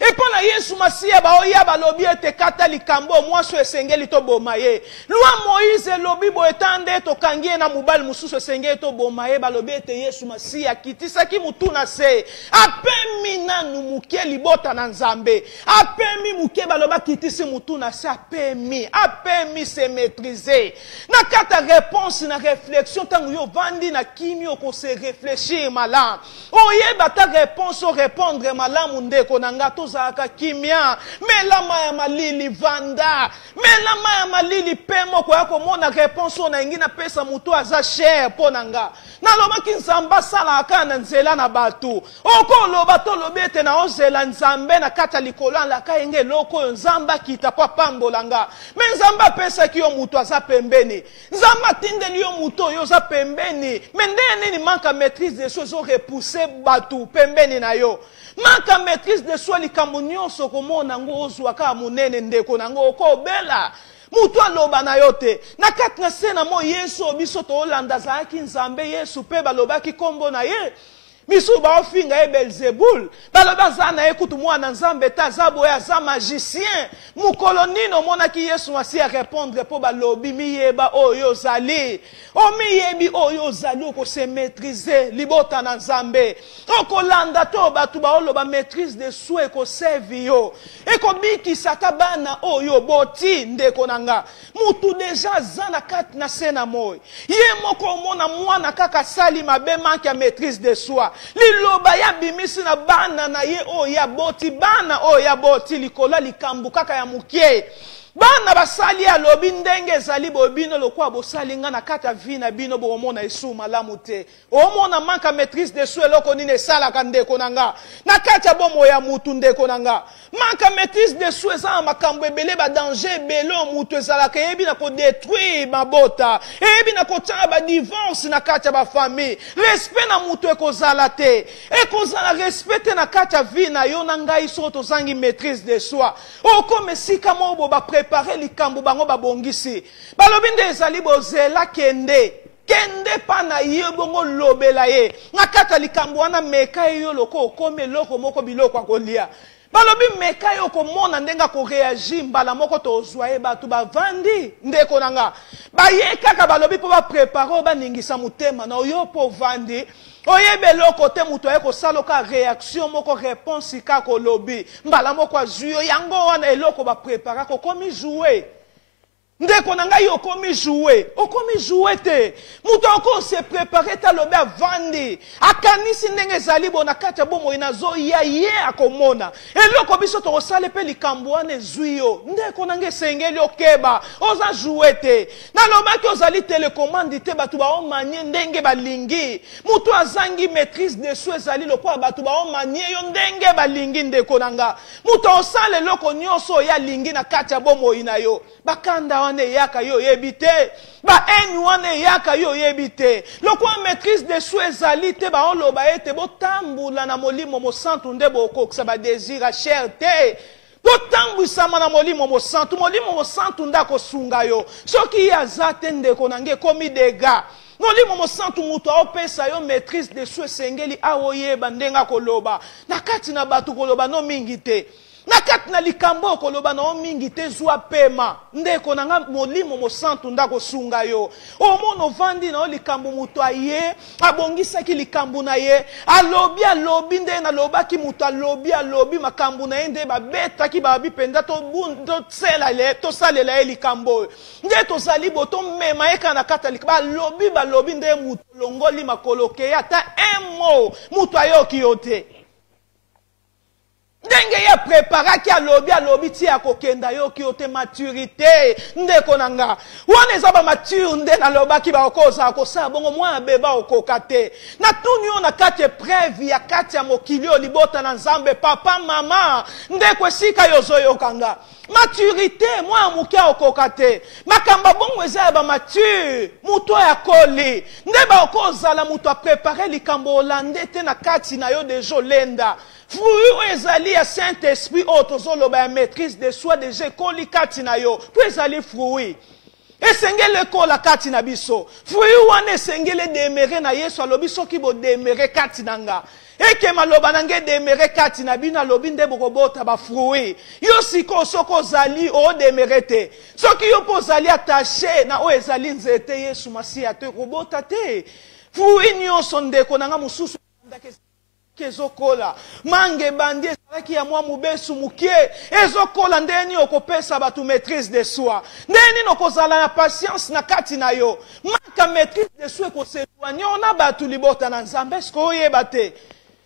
Et pendant Yesu Masia ba oya ba lobi ete kata likambo mwaso esengeli to bomaye. Loi Moïse lobi bo etande to kangie na mubali mususu esengeli to bomaye ba lobi ete Yesu Masia kitisa ki mutuna se. Apemi nanu muke libota na Nzambe. Apemi muke ba loba kitisi mutuna se apemi se maîtriser. Na kata réponse na réflexion tangu yo vandi na kimio ko se réfléchir malam. Oye bata réponse o répondre malam ndeko nanga tozaka kimia melama ya malili vanda melama ya malili pemo kwa yako mona réponse na ingina pesa mutu aza cher ponanga na loba ki Nzamba sala akana nzela na batu oko loba to lobete na ozela Nzambe na kata likola la kaenge loko Nzamba kita kwa pambolanga me Nzamba pesa ki yo mutu aza pembeni Nzamba tindeli yo mutu yo za pembeni mendeni ni manka maîtrise de choses ont repoussé batu pembeni na yo manka maîtrise de soi likambo nyonso komona ngo ozwaka munene ndeko nango okobela mutu aloba na yote na kati na sena mo Yesu biso to olanda zaki Nzambe Yesu pe balobaki kombo na ye misu ba ofinga e Belzebul baloba zana ekutu mwana Nzambe ta zabo ya za magicien mukolo nino mona ki Yesu Masia répondre po balobi miyeba oyo zali o miyebi oyo zali ko se maîtriser libota na Nzambe okolanda to batu ba oloba maîtrise de soi ko servio eko biki satabana oyo boti ndeko nanga mutu deja zana kati na sena moy ye moko mona mwana kaka sali mabe manki ya maîtrise de soi liloba ya bimisi na bana na ye oya boti bana oya boti likola likambu kaka ya mukie bana basali ya lobi ndenge ezali bobino lokwa bosali nga na kata vina bino bomona esu malamu te omona manka maîtrise de soi loko nini esalaka ndeko nanga na kata bomo ya mutu ndeko nanga manka maîtrise de soi za makambo ebele ba danger belo mutu ezalaka yebi na ko détruire mabota yebi na ko tia ba divorce na kata ba famille respect na mutu ekozala te ekozala respect na kata vina yo na ngai so to zangi maîtrise de soi okome sika mo bo ba préparer likambo bango babongisi balobi nde ezali bozela kende pa na ye bongo lobela ye ngakata likambo wana meka yo loko okome loko moko biloko akolia balobi meka yo komona ndenga ko réagir mbala moko tozwa ye batu bavandi ndeko nanga baye kaka balobi po ba préparer ba ningisa mutema na yo po vandi oyebe loko te mutu aye kosaloka réaction moko réponse kaka lobi mbala moko azuyo yango wana eloko ba préparer ko komi jouer ndeko na ngai okomi jouer te mutu oko se préparer ta lobi avandi akanisi ndenge ezali bona kati ya bomo inazo ya ye akomona eloko biso tokosala pe likambo wana ezwi yo ndeko na ngai esengeli okeba oza jouer te nalobaki ozali télécommande te bato baomanie ndenge balingi mutu azangi maîtrise de soi ezali lokola bato baomanie yo ndenge balingi ndeko na nga mutu osala eloko nyonso oyo alingi na kati ya bomoi na yo bakanda wana eyaka yo oyebi te baeni wana eyaka yo oyebi te lokola maîtrise de soi ezali te baoloba ete botambula na molimo mosantu nde bokokisa badésir a cher te botambwisama na molimo mosantu nde akosunga yo soki ye aza te ndeko na nge ekomi dega molimo mosantu mutu aopesa yo maîtrise de soi esengeli aoyeba ndenge akoloba na kati na bato koloba no mingi te na kati na likambo koloba na mingi te zwa pema ndeko nanga molimo mosantu ndako sunga yo omona vandi na likambo mutu aye abongisaki likambo na ye alobi nde na lobaki mutu alobi makambo na ye nde babetaki babi penda to salela ye likambo nde tozali boto mema ye kana kata likambo balobi nde mutu longoli makoloke ata un mot mutu ayoki yo te ndenge ya preparaki alobi ti akokenda yo ki ote maturité ndeko nanga wana eza ba mature nde nalobaki bakoza kosala bongo mwana beba okoka te na tuni yo na kati épreuve ya kati ya mokili oyo libota na Nzambe papa mama ndeko esika yozoyokanga maturité mwana moke okoka te makamba bongo eza ya bamature mutu ya koli nde bakozala mutu aprepare likambo olande te na kati na yo deja olenda fruit ezali ya Saint-Esprit otozoloba ya maîtrise de soi deja ekoli kati na yo po ezali fruit esengele kola kati na biso fruit wana esengele demere na Yesu alobi soki bo demere kati nanga eke maloba nange demere kati na bino alobi nde bokobota ba fruit yo siko soko zali o demere te soki yo po zali attaché na o ezali nzete Yesu Masiya te kobota te fruit nyonso ndeko nanga mususu ezokola mange bandi ezalaki ya mwa mobesu mukie ezokola ndeni okopesa batu maîtrise de soi ndeni okozala na patience na kati na yo maka maîtrise de soi ekoseloigne ona batu libota na Nzambe esko oyeba te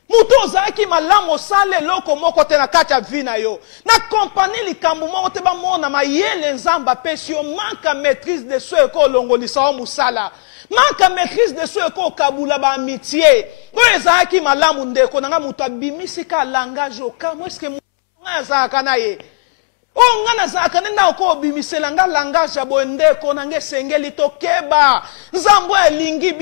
mutu ozalaki malamu osala eloko moko te na kati ya vi na yo na kompani likambo moko te bamona mayele Nzambe apesi yo maka maîtrise de soi ekolongolisa yo mosala maka maîtrise de soi ekokabula ba amitié oyo ezalaki malamu ndeko nanga mutu abimisi ka langage okamo eske mutu nga azalaka na ye o nga nazalaka nde na okobimisela nga langage ya boye ndeko nanga esengeli tokeba Nzambe alingi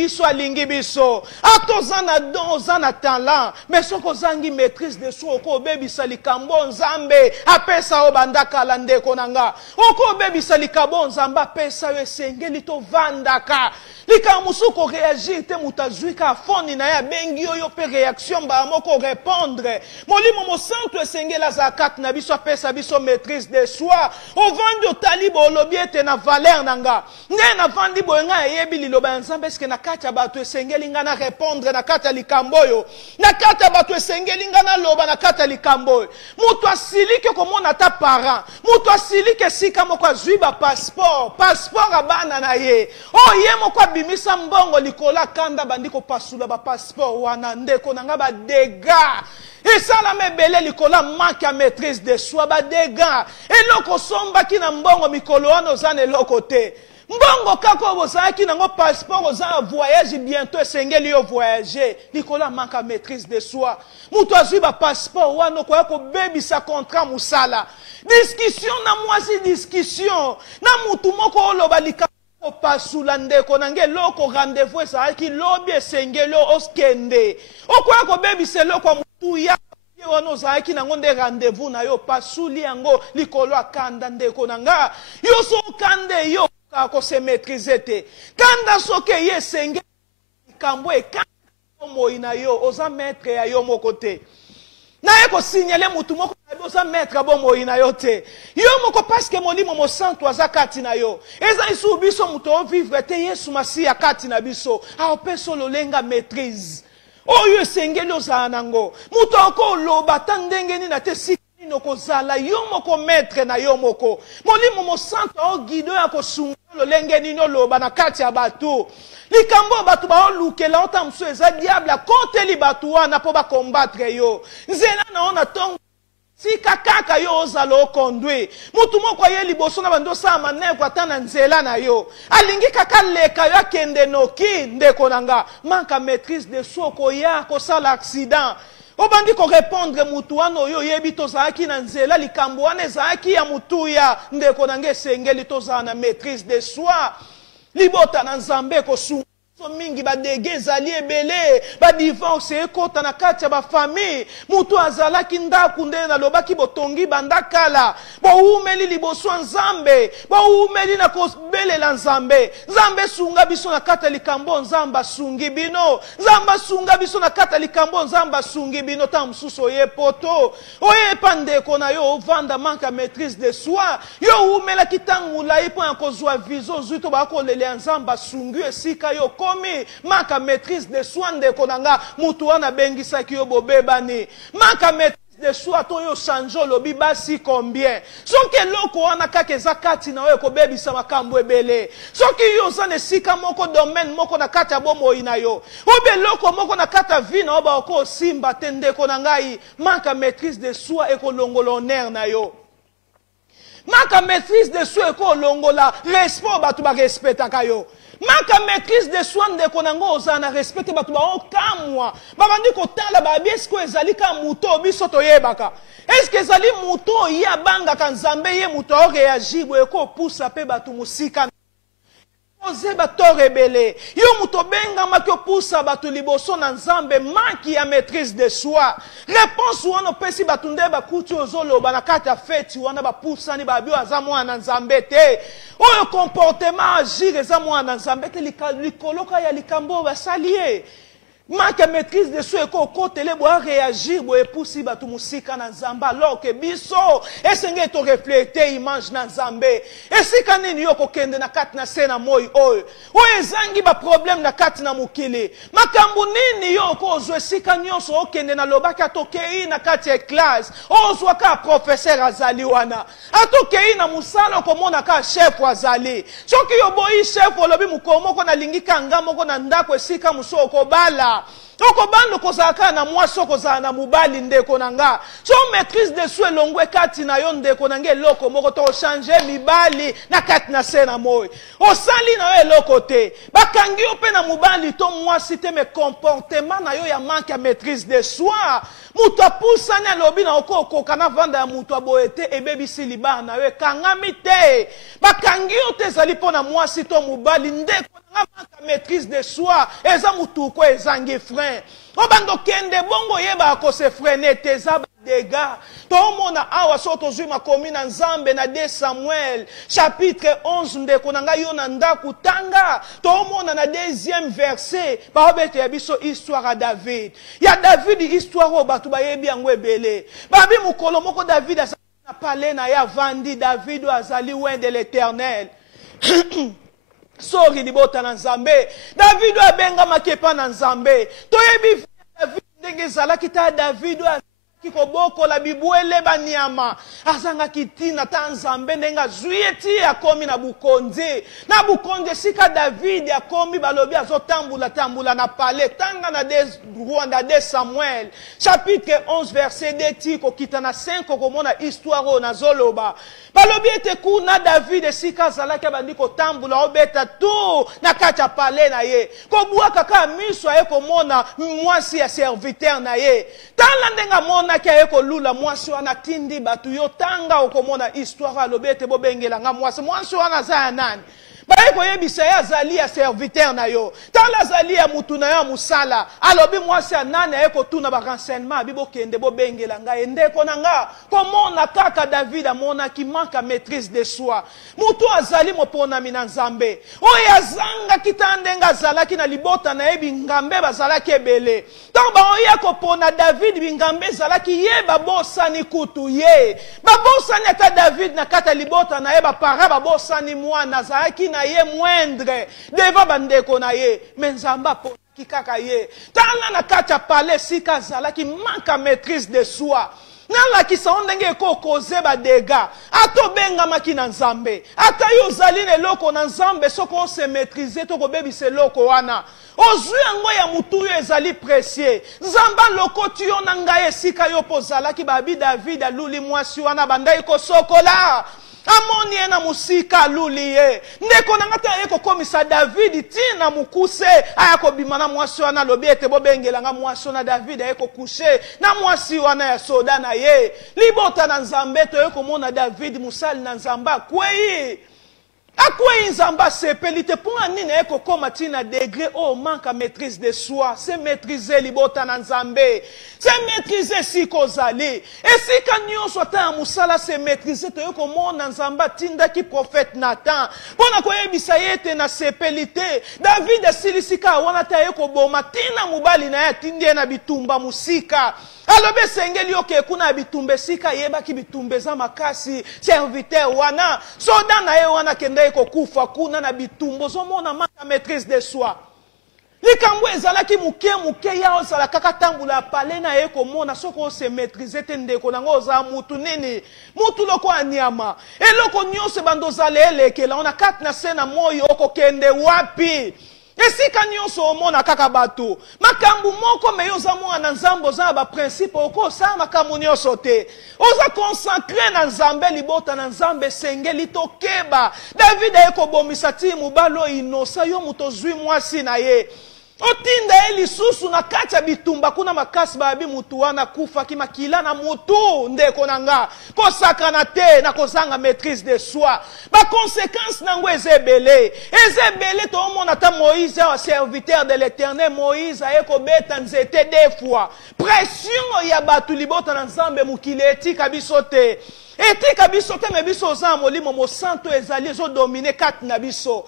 biso ata oza na don oza na talent mais soki ozangi maîtrise de soi okobebisa likambo Nzambe apesa yo bandakala ndeko nanga okobebisa likambo Nzambe apesa yo esengeli tovandaka likambo mosusu koreagir te mutu azwika afoni na ye abengi oyo mpe réaction mbala moko répondre molimo mosantu esengeli azala kati na biso apesa biso maîtrise de soi ovandi otali bolobi ete na valeur nanga nde navandi boye nga eyebi liloba ya Nzambe eske na kati ya bato esengeli nga na répondre na kati ya likambo oyo na kati ya bato esengeli nga na loba na kati ya likambo oyo mutu asiliki komona ata parent mutu asiliki esika moko azwi ba passeport abana na ye oye moko abimisa mbongo likolo akanda bandi kopasula ba passeport wana ndeko nanga ba dégâts esalama ebele likolo manque ya maîtrise de soi ba dégâts eloko osombaki na mbongo mikolo wana oza na eloko te mbongo kaka oyo bozalaki nango passeport oza na voyage bientôt esengeli yo voyager likolo manque ya maîtrise de soi mutu azwi ba passeport wana okoya kobebisa contrat mosala discussion na mwasi discussion na mutu moko oloba likambo opasula ndeko nange eloko rendez-vous ezalaki lobi esengeli oskende okoya kobebisa eloko ya mutu ya wana ozalaki nango nde rendez-vous na yo pasuli yango likolo akanda ndeko nanga yo so okande yo kakose maîtriser te kanda soki ye esengeli likambo ekanda moi na yo oza maître ya yo moko te naye kosignale mutu moko oza maître bomoi na yo te yo moko paske molimo mosantu aza kati na yo eza isu biso mutu ovivre te Yesu Masiya kati na biso aopesa lolenga maîtrise oyo esengeli ozala nango mutu akoloba ta ndenge nini na te sika nini okozala yo moko maître na yo moko molimo mosantu aoguide oyo akosunga lolenge nini oloba na kati ya bato likambo bato baolukela ota mosusu eza diable akoteli bato wana mpo bakombattre yo nzela na yo na ntongo sika kaka yo ozala okonduire mutu moko aye liboso na bando osala manevre ata na nzela na yo alingi kaka leka yo akende noki ndeko nanga manque maîtrise de soi okoya kosala accident obandi korépondre mutu wana oyo oyebi tozalaki na nzela likambo wana ezalaki ya mutuya ndeko nanga esengeli tozala na maîtrise de soi libota na Nzambe ekosunga mingi badege ezali ebele badivorce ekota na kati ya bafamille mutu azalaki ndaku nde nalobaki botongi bandakala boumeli liboso ya Nzambe boumeli na kobelela Nzambe Nzambe sunga biso na kati ya likambo Nzambe asungi bino Nzambe asunga biso na kati ya likambo Nzambe asungi bino ta mosusu oye poto oye pandeko na yo ovanda manque ya maîtrise de soi yo umelaki ntango molai mpo ya kozwa vision ozwi to bakolelela Nzambe asungi esika yo maka maîtrise de soi ndeko nanga mutu wana bengisaki yo bobebani maka maîtrise de soi to yo change olobi basi combien soki eloko wana kaka eza kati na oyo ekobebisa makambo ebele soki yo oza na esika moko domaine moko na kati ya bomoi na yo obe eloko moko na kati ya vi na yo baoko osimba te ndeko na ngai maka maîtrise de soi ekolongola honneur na yo maka maîtrise de soi ekolongola respect bato barespectaka yo maka maîtrise de soi ndeko nango oza na respecte bato baokamwa babandi kotala babi eske ezali ka muto biso toyebaka eske ezali muto ye abangaka Nzambe ye muto aoreagir boye kopusa mpe bato mosika oze bato rebele yo muto bengamaki opusa bato liboso na Nzambe manki ya maîtrise de soi réponse wana opesi bato nde bakuti ozoloba na kati ya feti wana bapusani babi aza mwana Nzambe te oyo comportement agir eza mwana Nzambe te likoloka ya likambo basali ye manque maîtrise de soi eko kotele boa réagir boye pousi batu musika na nzambe alors que biso esenge to refléter image na nzambe esika nini yo kokende na kati na se na moi oyo ezangi ba problème na kati na mukili makambo nini yo kozwe esika nyonso okende na lobaka tokei na kati ya classe ozwa ka professeur azali wana atokei na musala komona ka chef azali soki yo boyi chef olobi mukomoko na lingika ngamo na ndako esika musoko bala Toko bando kozaka na mwaso kozala na mubali ndeko nanga. So maîtrise de soi longwe kati na yo ndeko nange loko moko to changer mibali na kati na sena moy. Osali na yo loko te. Bakangi ope na mubali to mwasi te me comportement na yo ya manque ya maîtrise de soi. Mutu apusa na lobi na oko kana vanda ya mutu aboete ebebi siliba na yo kangami te. Bakangi ote zali pona mwasi to mubali ndeko nanga maîtrise de soi. Eza mutu ko ezangi frein. Obando kende bongo yeba ko se freiner teza dégâts. Tomona awa soto zuma komina nzambe na 2 Samuel chapitre 11 ndeko nanga yo na ndaku tanga. Tomona na 2e verset ba obete ya biso histoire à David. Ya David histoire o batu ba yebi yango ebele. Babi mukolo moko David asana parler na ya vandi David azali loin de l'Éternel. Sori libota na nzambe. David abenga makepa na nzambe. Toyebi David ndenge zalaki ta David kikoboko la bibuele banyama. Azanga kitina ta nzambe ndenga zuyeti akomi na bukonze. Na bukonze sika David akomi balobi azotambula na palais. Tanga na Rwanda 2 Samuel chapitre 11 verset 2 tiko kita na 5 komona histoire na zoloba. Balobi ete kuna David sika zalaki bandi kotambula obeta tu na kacha palais na ye. Kobua kaka miso aye komona mwasi ya serviteur na ye. Tala ndenga mona kia eko lula mwasi wana tindi batu yo tanga okomona histoire alobete bobengela nga mwasi wana za nani. Baeko yebisa ya zali ya serviteur na yo. Tala zali ya mutu na yo musala. Alobi mwasi ya nani eko tuna ba renseignement bibo kende bobengela nga endeko na nga. Komona kaka David amona ki manque maîtrise de soi. Mutu azali mopona mina nzambe. Oya zanga kitandenga zalaki na libota na ebi ngambe bazalaki ebele. Tamba oya kopona David bingambe zalaki ye babosa ni kutu ye. Babosa ni ata David na kata libota na eba para babosa ni mwana zalaki na ye moindre deva bandeko na ye menzamba po kikaka ye tala na kacha palais sika zalaki manque maîtrise de soi nala kisa ondenge ko koze ba dégâts ato benga makina nzambe ata yo zaline loko na nzambe soko se maîtriser to ko bebise loko wana ozwi yango ya mutu yo ezali précieux nzamba loko ti yo na ngai sika yo pozalaki babi David aluli mwasi wana bandai ko sokola amoni ena musika luliye ndeko nangata eko komisa David tina mukuse ayako bimana mwasi wana lobi ete bobengela nga mwasi na David ayeko kushe na mwasi wana ya soda na ye libota na nzambe to eko mona David musali na nzamba kwei Akwe nzamba sepelite pour nini eko koma tina degré au manque à maîtrise de soi, c'est maîtriser libota na nzambe, c'est maîtriser siko zali. Et si quand nous sommes musala c'est maîtriser to yoko mona nzamba tinda ki prophète Nathan. Pona ko yebisa yete na sepelite, David silisika wana ta yoko boma tina mubali na ya tindie na bitumba musika. Alobe sengeli yoke kuna bitumbe sika yeba ki bitumbe za makasi serviteur wana soda na ye wana kende ko kufa kuna na bitumbo zomona maka maîtrise de soi likambo ezalaki muke ya osala kaka tambula pale na ye komona soko se maîtriser te ndeko nango za mutu nini mutu loko anyama eloko nyonso bando zalele kela ona kati na sena moyo okokende wapi esika nyonso omona kaka bato makambu moko me yoza mwana nzambo za ba principe oko sa makambu nyonso te oza consacrer na nzambe libota na nzambe sengeli tokeba David eko bomisa ti mubalo inosa yo muto zwi mwasi na ye otinda eli susu na kati ya bitumba kuna makasi babi mutu wana kufa ki makila na mutu ndeko nanga kosakana te na kozanga maîtrise de soi ba conséquence nango ezebele to omona ta Moïse a serviteur de l'Éternel Moïse a eko beta nzete 2 fois pression ya batu libota na nzambe mukile etika biso te me biso za molimo mo santo ezali zo dominer kati na biso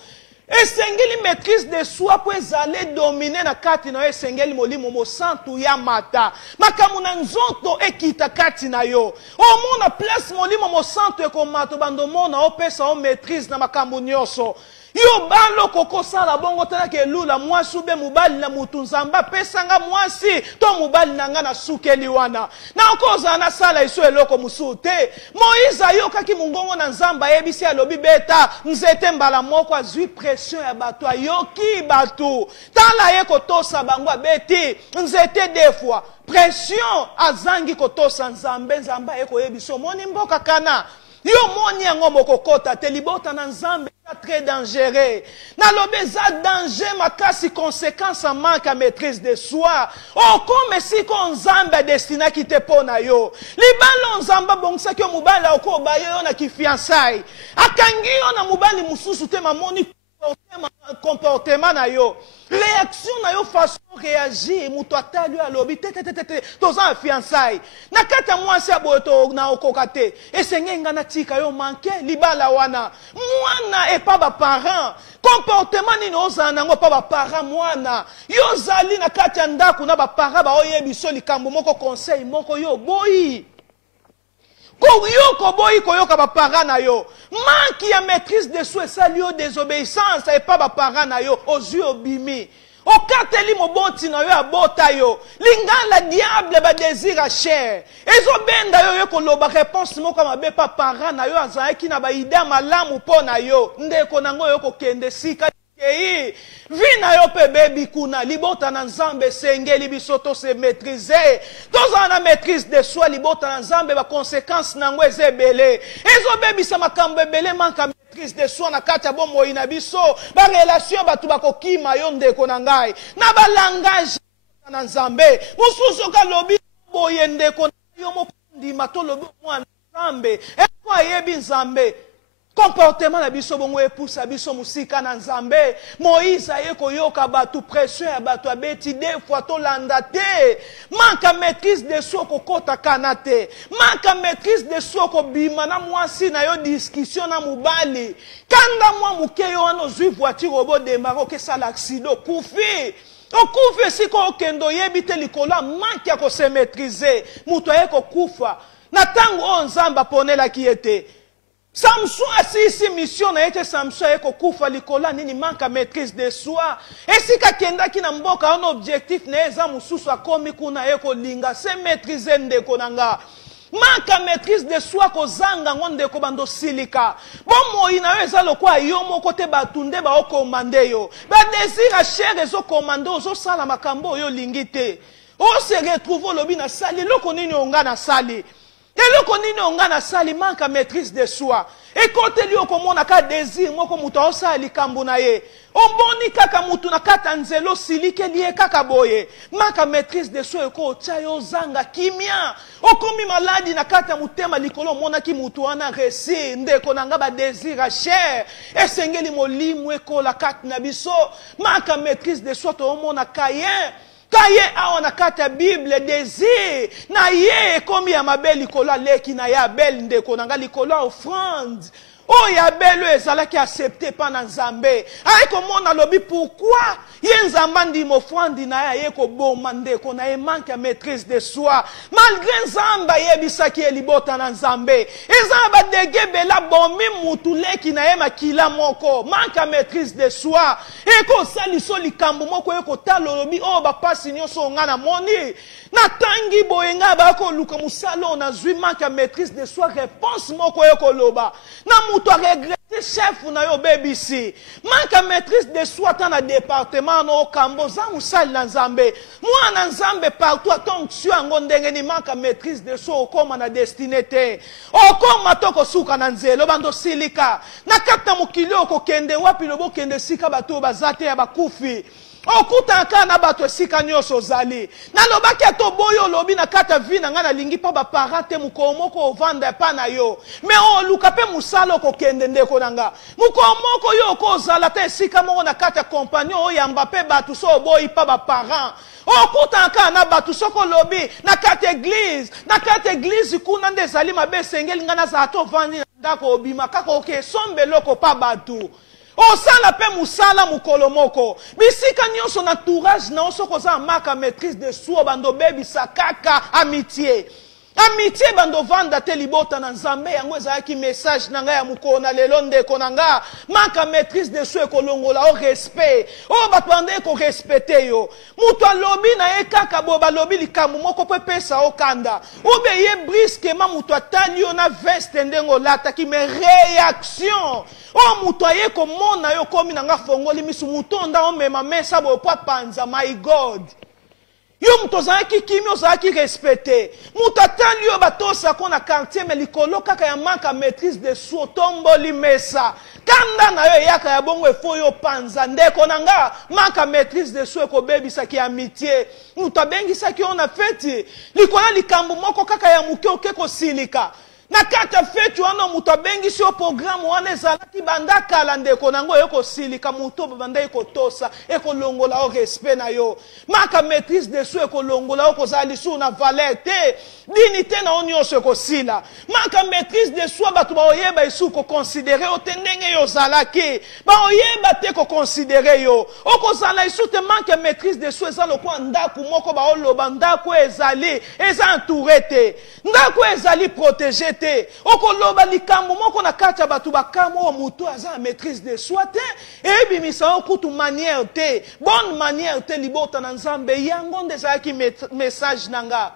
Esengeli maîtrise de soi pour aller dominer na kati na yo esengeli molimo mo santu ya mata. Makamu na nzoto ekita kati na yo. Omona place molimo mo santu ekomato bando mona opesa o maîtrise na makambu nyonso. Yo balo koko sala bongo tala ke lula mwasi ube mubali na mutu nzamba pesanga mwasi to mubali na nga na sukeli wana na okoza na sala iso eloko musute Moïse ayokaki mungongo na nzamba yebisi alobi beta nzete mbala moko azwi pression ya bato ayoki bato tala ye kotosa bango abeti nzete defwa pression azangi kotosa nzambe nzamba ye koyebiso moni mboka kana yo moni yango mokokota te libota na nzambe très dangereux. Na lobeza danger makasi conséquence en manque à maîtrise de soi. Oh comme si kon nzambe destina ki te pona yo. Libalo nzamba bongsa ke mubala oko bayo na ki fiançailles. Akangi yo na mubali mususu te mamoni comportement na yo. Réaction na yo façon réagir muto atali a lobi te toza fiançailles. Na kata mwasi aboto na okokate. Esengenga na tika yo manke libala wana. Mwana e pa ba parent. Comportement ni noza nango pa ba parent mwana. Yo zali na kata ndaku na ba parent ba oyebiso likambo moko conseil moko yo boyi. Koyoko boyi koyoka ba parent na yo. Manque ya maîtrise de soi ça lieu désobéissance et pas ba parent na yo aux yeux obimi. Okateli moboti na yo abota yo. Lingala diable ba désir a chair. Ezobenda yo yo koloba réponse moko mabe pa parent na yo azaki na ba idée malamu po na yo. Ndeko nango yo kokende sika vina yo pe bebi kuna libota na nzambe sengeli bisoto se maîtriser toza na maîtrise de soi libota na nzambe ba conséquences nango ezebele ezo bebi sa makambo ebele manka maîtrise de soi na kati ya bomoi na biso ba relation batu bakokima yo ndeko na ngai na ba langage na nzambe mususu ka lobi boye ndeko na yo mokundi matolobi mwana nzambe eko ayebi nzambe comportement na biso bongo epusa biso musika na nzambe Moïse ayeko yoka batu pression ya batu abeti deux fois to landa te manka maîtrise de soi kokota kana te manka maîtrise de soi ko bima na mwasi na yo discussion na mubali kanda mwa muke yo ano zwi voiture obo demaro ke sala accident kufi okufa siko okendo yebite likolo manki ya ko se maîtriser muto ayeko kufa na tango o nzamba ponela kiete Samson asisi mission na ete Samson eko kufa likola nini manka maîtrise de soi. Esika kenda ki na mboka on objectif na eza mususu akomi kuna eko linga se maîtriser ndeko nanga. Manka maîtrise de soi ko zanga ngonde ko bando silika. Bon moi na eza lokwa yo moko te batunde ba okomande yo. Ba désir a chair ezo komando zo sala makambo yo lingite. O se retrouve lobi na sali loko nini onga na sali. Eloko nini onga na sali manka maîtrise de soi. Ekote li okomona ka désir moko muto osa likambo na ye. Omboni kaka mutu na kata nzelo silike liye kaka boye. Manka maîtrise de soi eko chayo zanga kimia. Okomi maladi na kata mutema likolo mona ki mutu wana resi ndeko nanga ba désir a chair. Esengeli molimu eko la kata na biso. Manka maîtrise de soi to omona kayen. Kaye awa na kata Bible désir na ye komi ya mabeli likolo leki na ya bel ndeko nanga likolo offrande o ya belo ezalaki accepté pa na nzambe ay komona lobi pourquoi ye nzamba ndi mofrandi na ya ye ko boma ndeko na ye manque ya maîtrise de soi malgré nzamba yebisaki elibota na nzambe ezaba degebela bomi mutu leki na ye makila moko manque ya maîtrise de soi eko saliso likambo moko eko talo lobi o bapasi nyonso nga na moni na tangi boyenga ba ko luka musalo na zwi manque ya maîtrise de soi réponse moko eko loba na mutu a regretté chef na yo BBC manque maîtrise de soi dans le département no kambo za musali na nzambe mwana nzambe partout atonk su ango ndenge ni manque maîtrise de soi okoma na destinité okoma toko suka na nzelo bando silika na kata mukili okokende wapi lobo kende sika bato bazate ya bakufi okutaka na bato esika nyonso ozali nalobaki ato boyo olobi na kata vi na nga nalingi mpa baparent te mokolo moko ovanda epa na yo me oluka mpe mosala okokende ndeko na nga mokolo moko yo okozala te esika moko na kati ya kompani oyamba mpe bato so oboyi mpa baparent okutaka na bato soko olobi na kati eglize kuna nde ezali mabe esengeli nga nazala te ovandi na ndako obima kaka okesomba eloko mpa bato osala pe musala mukolo moko bisika nyonso na entourage na oso koza maka maîtrise de soi bando bebisa kaka amitié amitié bando vanda te libota na nzambe yango ezalaki message na ngai ya mukolo na lelo ndeko na nga maka maîtrise de soi ekolongola o respect o bato bande ekorespecte yo mutu alobi na ye kaka bo balobi likambo moko po epesa okanda ube ye briskema mutu atali yo na veste ndenge olataki me réaction o mutu aye komona yo komi na nga fongoli misu mutu onda omema mesa bo po apanza my God yo mutu ozalaki kimi ozalaki respecte mutu atali yo batosako na quartier me likolo kaka ya manka maîtrise de soi otomboli mesa kanda na yo eyaka ya bongo efo yo panza ndeko na nga manka maîtrise de soi ekobebisaki amitié mutu abengisaki yo na feti likolo likambo moko kaka ya moke oke kosilika na kati ya feti wana mutu abengisi yo programme wana ezalaki banda kala ndeko nango ekosilika mutu banda ekotosa ekolongola o respect na yo maka maîtrise de soi ekolongola okozala lisusu na valeur te dignité na yo nyonso ekosila maka maîtrise de soi bato baoyeba lisusu koconsidere yo te ndenge yo ozalaki baoyeba te koconsidere yo okozala lisusu te manke maîtrise de soi eza lokola ndako moko baoloba ndako ezali eza entouré te ndako ezali protégé te okoloba likambo moko na kati ya bato bakamo mutu aza na maîtrise de soi te ebimisa okutu manière te bonne manière te libota na nzambe yango nde ezalaki message na nga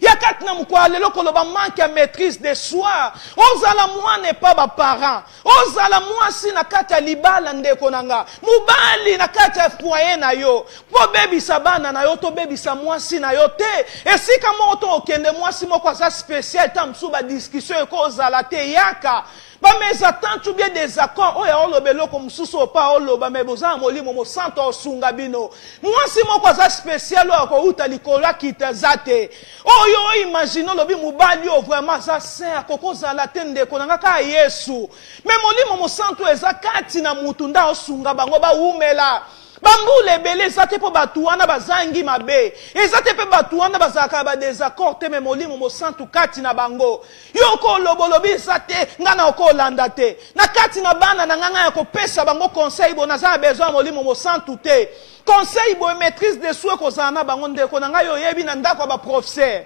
yakati na mukwa lelo koloba manque ya maîtrise de soi ozala mwana pa ba parent ozala mwasi na kati ya libala ndeko nanga mubali na kati ya foyer na yo po bebisa bana na yo to bebisa mwasi na yo te esika moto okende mwasi moko za spécial ta msu ba discussion ekozala te yaka ba mes attentes ou bien des accords oya olobelo ko mususu pa oloba me boza molimo mo santo osunga bino mwasi moko za spécial o ko uta likola kitazate oyo imagine lobi mubali o vraiment za saint akokoza la tende ko nanga ka Yesu me molimo mo santo eza kati na mutu nda osunga bango ba umela bambule ebele eza te mpo bato wana bazangi mabe eza te mpe bato wana bazalaka ba désaccord te me molimo mosantu kati na bango yo kolobolobi eza te nga na okolanda te na kati na bana na nga ya kopesa bango conseil bo naza na besoin ya molimo mosantu te conseil bo maîtrise de soi kozala na bango ndeko na ngai oyebi na ndako ya baprofesseur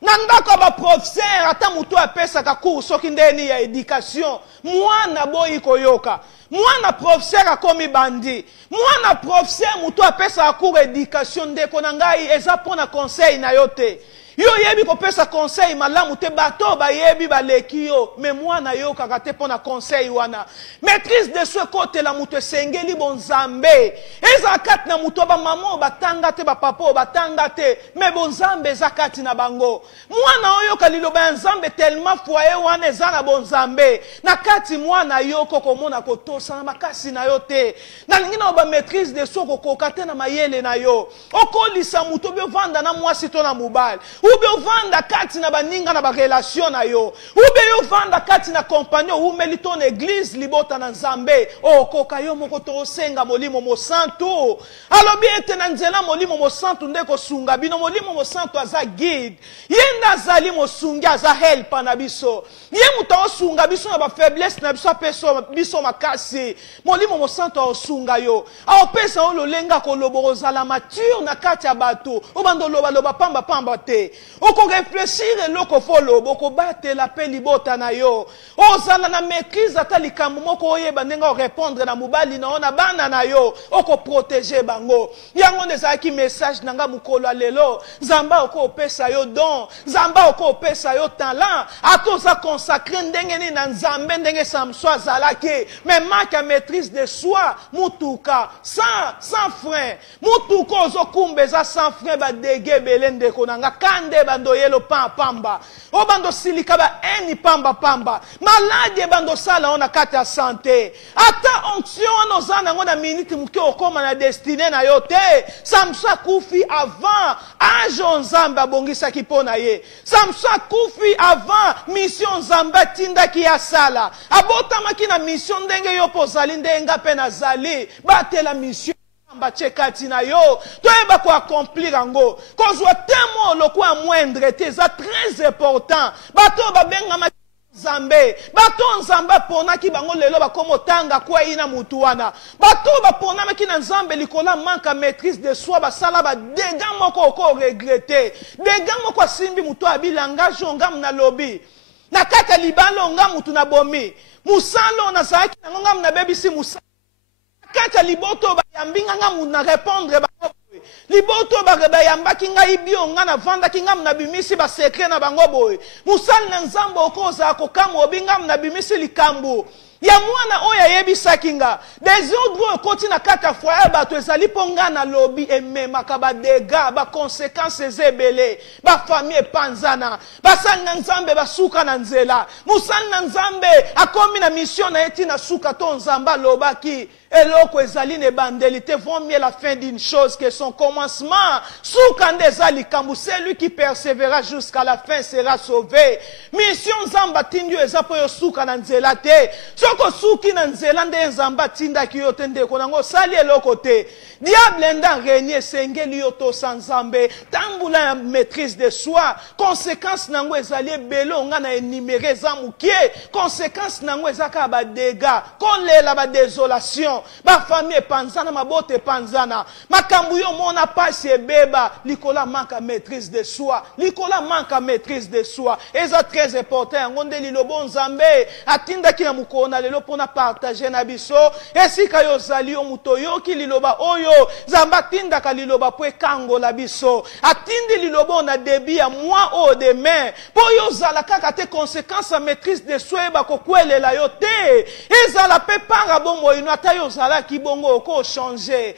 na ndako ya baprofesseur ata mutu apesaka cours soki ndeni ya éducation mwana boyi koyoka mwana professeur akomi bandi mwana professeur mutu apesaka cours éducation ndeko na ngai eza mpona conseil na yo te yo yebi kopesa conseil malamu te bato bayebi baleki yo me mwana yo kaka te mpona conseil wana maîtrise de soi kotela mutu esengeli bonzambe eza kati na mutu bamama batanga te bapapa batanga te me bonzambe eza kati na bango mwana oyoka liloba ya nzambe tellement foyer wana eza na bonzambe na kati mwana yo kokomona kotosa na makasi na yo te nalingi na ba maîtrise de soi kokoka te na mayele na yo okolisa mutu obovanda na mwasi to na mobali ube ovanda kati na baninga na barelation na yo ube ovanda kati na compagnon umeli ton église libota na nzambe okoka yo moko tosenga molimo mosantu alobi ete na nzela molimo mosantu nde kosunga bino molimo mosantu aza guide ye nde azali mosungi aza helpa na biso ye mutu aosunga biso na bafaiblesse na biso apesa biso makasi molimo mosantu aosunga yo aopesa yo lolenga koloba ozala mature na kati ya bato obanda olobaloba pambapamba te okoreflechir eloko foloba okobatela mpe libota na yo ozala na maîtrise ata likambo moko oyeba ndenge orépondre na mobali na yo na bana na yo okoprotege bango yango nde ezalaki message na nga mokolo ya lelo nzambe okopesa yo don nzambe okopesa yo talent ata oza consacré ndenge nini na nzambe ndenge samso azalaki me manque ya maîtrise de soi mutuka sans frein mutuka ozokumba eza sans frein badege ebele ndeko na nga kande bando yelo pamba o bando silika ba eni pamba malade bando sala ona kati ya santé ata onction oza nango na minute muke okoma na destiné na yo te samso akufi avant age nzambe abongisaki mpo na ye samso akufi avant mission nzambe atindaki ya sala abotamaki na mission ndenge yo mpo ozali ndenge mpe nazali batela mission bache kati na yo toyeba ko accomplir ango kozwa temo lokwa moindre te eza très important bato babengama Zambe bato nzamba pona ki bango lelo bakomo tanga kwa ina mutu wana bato bapona maki na nzambe likola manka maîtrise de soi basala ba dega moko ko regretter dega moko simbi mutu abilanga jonga na lobi na kata libalo nga mutu na bomi musalo na zaki na nga na bebisi musalo kata liboto ba yambinga nga mutu na répondre ba liboto bayamba kinga ibio nga na vanda kinga na bimisi ba secret na bango boy musal na nzambo okoza kokamo obinga na bimisi likambo ya mwana oya yebisa kinga desordre koti na kata foyer bato ezali ponga na lobi ememaka ba dégâts ba conséquences ebele ba famille panzana basanga nzambe basuka na nzela musal na nzambe akomi na mission na eti na suka to nzamba lobaki eloko ezali ne bandelité vaut mieux la fin d'une chose que son commencement soukande ezali kambu celui qui persévérera jusqu'à la fin sera sauvé mission nzamba tindio ezapo yo suka na nzela te soko suki na nzela nde nzamba tinda ki yo tende ko nango sali eloko te diable nda régner sengeli yo to sanzambe tambula ya maîtrise de soi conséquence nango ezali ebelo nga na énumérer za mukie conséquence nango ezaka ba dégâts kolela ba désolation ba famille panzana mabote panzana makambu yo mona pasi ebeba likola manka maîtrise de soi likola manka maîtrise de soi eza très important ngonde lilobo nzambe atinda kina mukona lelo pona partager na biso esika yo zali yo muto yo ki liloba oyo zamba tinda ka liloba po kango la biso atindi lilobo na débit ya moi au demain po yo zala kaka te conséquence à maîtrise de soi ba kokwelela yo te ezala pe para bomo ino ata yo zala ki bongo oko changer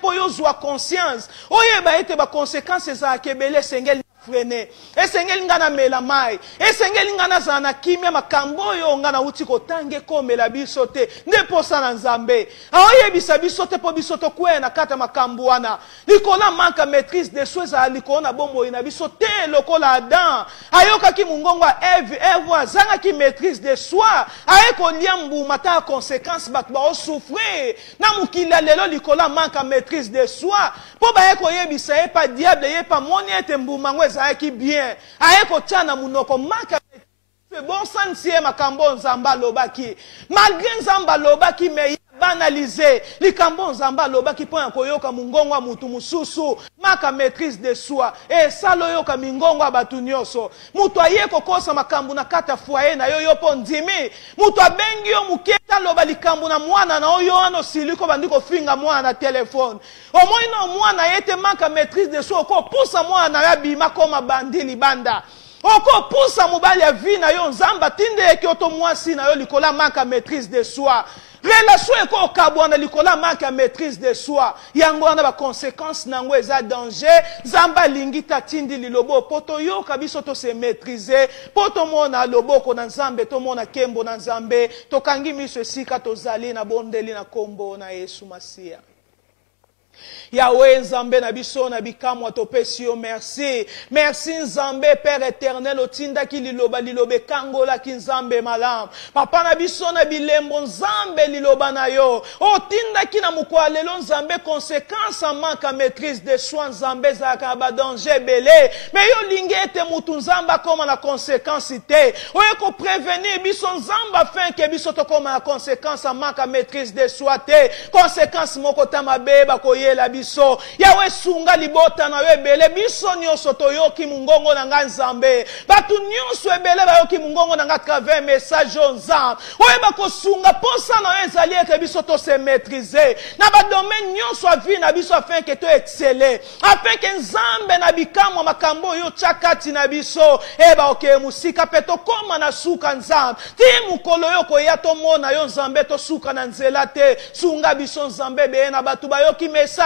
po yo zwa conscience oyeba ete ba conséquences za kebele sengeli frené esengeli ngana mela mai esengeli ngana zana kimia makambo yo ngana uti kotange komela biso te nde posa na nzambe aoyebisa biso te po biso to kwena kata makambo wana likola manka maîtrise de soi za likona bombo ina biso te lokola Adam ayoka ki mungongo Eve azanga ki maîtrise de soi ayeko liambu mata conséquence bat ba souffrir na mukila lelo likola manka maîtrise de soi po ba yeko yebisa e pa diable ye pa moni ete mbuma qui bien aeko tana munoko maka bon sentie makambo nzamba lobaki malgré nzamba lobaki me banaliser likambo nzamba lobaki po koyoka mungongo mutu mususu maka maîtrise de soi et salo yoka mingongo batu nyoso mutu ayeko kosa makambo na kata foyer na yo po ndimi mutu abengi yo muketa loba likambo na mwana na oyo ano siliko bandiko finga mwana na telefone omoino mwana yete maka maîtrise de soi ko pusa mwana ya bima koma bandili banda oko pusa mobali ya vi na yo nzamba tinde eki oto mwasi na yo likola manka maîtrise de soi relation eko kabwana likola manka maîtrise de soi yango wana ba conséquences nango eza danger nzamba lingi tatindi lilobo poto yo kabiso to se maîtriser poto mona loboko na nzambe to mona kembo na nzambe to kangi miso sika to zali na bondeli na kombo na Yesu Masia Yahweh Nzambe na biso na bikamwa topesi yo merci. Merci Nzambe Père éternel otinda ki liloba lilobe kangola ki Nzambe malam. Papa na biso na bilembo Nzambe liloba na yo. Otinda ki na mukwa lelo Nzambe conséquence en manque à maîtrise de soins Nzambe zaka ba danger belé. Mais yo lingete mutu Nzamba comme na conséquence te. Oye ko prévenir biso Nzamba afin que biso to comme na conséquence en manque à maîtrise de soi te. Conséquence moko tamabeba koyela biso yawe sunga libota na yo ebele biso nyonso toyoki mungongo na nga Nzambe batu nyonso ebele bayoki mungongo na nga travers message Nzambe oyeba kosunga posa na yo ezali ete biso to se maîtriser na ba domaine nyonso a vie na biso afin que to exceller afin que Nzambe na bikamwa makambo yo chakati na biso eba oke musika pe to koma na suka Nzambe ti mukolo yo koya to mona yo Nzambe to suka na nzela te sunga biso Nzambe be na batu bayoki message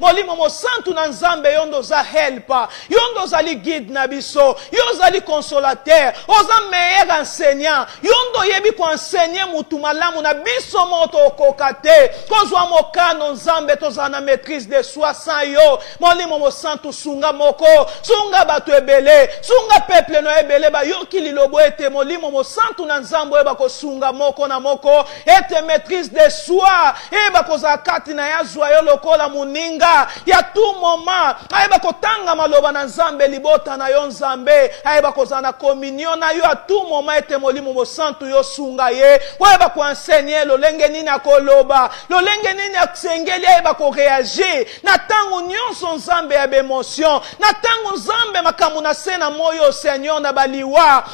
molimo mo santu na Nzambe yondo za helper yondo zali guide na biso yo zali consolateur oza meilleur enseignant yondo yebi ko enseigner mutu malamu na biso moto okokate kozwa mokano Nzambe to za na maîtrise de soi sans yo molimo mo santu sunga moko sunga batu ebele sunga peuple no ebele ba yoki lilobo ete molimo mo santu na Nzambe eba ko sunga moko na moko ete maîtrise de soi eba ko za kati na yazwa yo lokola muninga ya tout moment ayeba kotanga maloba na nzambe libota na yo nzambe ayeba kozana communion na yo a tout moment ete molimo mosantu yo sunga ye oyeba koenseigner lolenge nini akoloba lolenge nini akusengeli ayeba koreagir na tango nyonso nzambe ya bemotion na tango nzambe makambo na se na moyo Seigneur na baliwa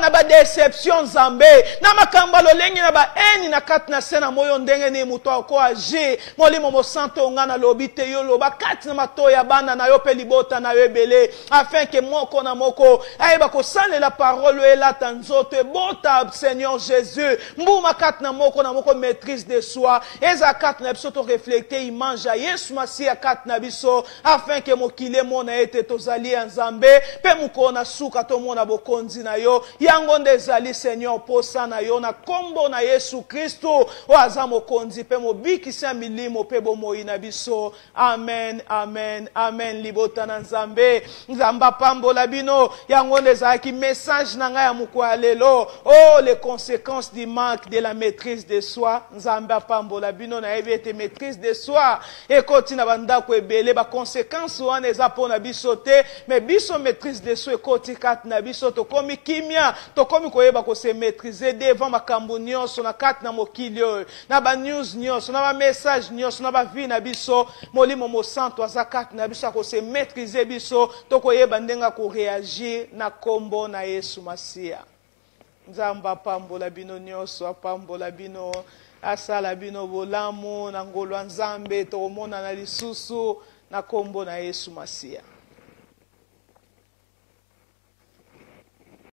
na ba deception nzambe na makambo lolenge na ba eni na kati na se na moyo ndenge ni muto ako agir molimo mosantu nga na lobi te yo loba kati na matoya bana na yo pe libota na yo ebele afin que moko na moko ayeba kosalela parole elata nzoto ebota Seigneur Jésus mbuma kati na moko maîtrise de soi eza kati na biso to reflecter image ya Yesu Masia kati na biso afin que mokile mona ete tozali ya nzambe pe mukona suka to mona bokonzi na yo yango nde ezali Seigneur posa na yo na kombo na Yesu Kristo oaza mokonzi pe mobikisa milimo pe bomoi na biso amen amen amen libota na nzambe nzamba pambola bino yango nde ezalaki message na ngai ya mokwa lelo les conséquences du manque de la maîtrise de soi nzambe apambola bino na yebi ete maîtrise de soi ekoti na bandako ebele ba conséquences wana eza mpona biso te mais biso maîtrise de soi ekoti kati na biso tokomi kimia tokomi koyeba kose maîtriser devant makambo nyonso na kati na mokili oyo na ba news nyonso na ba message nyonso na ba vie na biso molimo mosantu aza kati na biso akose maîtriser biso tokoyeba ndenga koreagir na kombo na Yesu Masia nzamba apambola bino nyonso apambola bino asala bino bolamu na ngolwa nzambe tokomona na lisusu na kombo na Yesu Masia.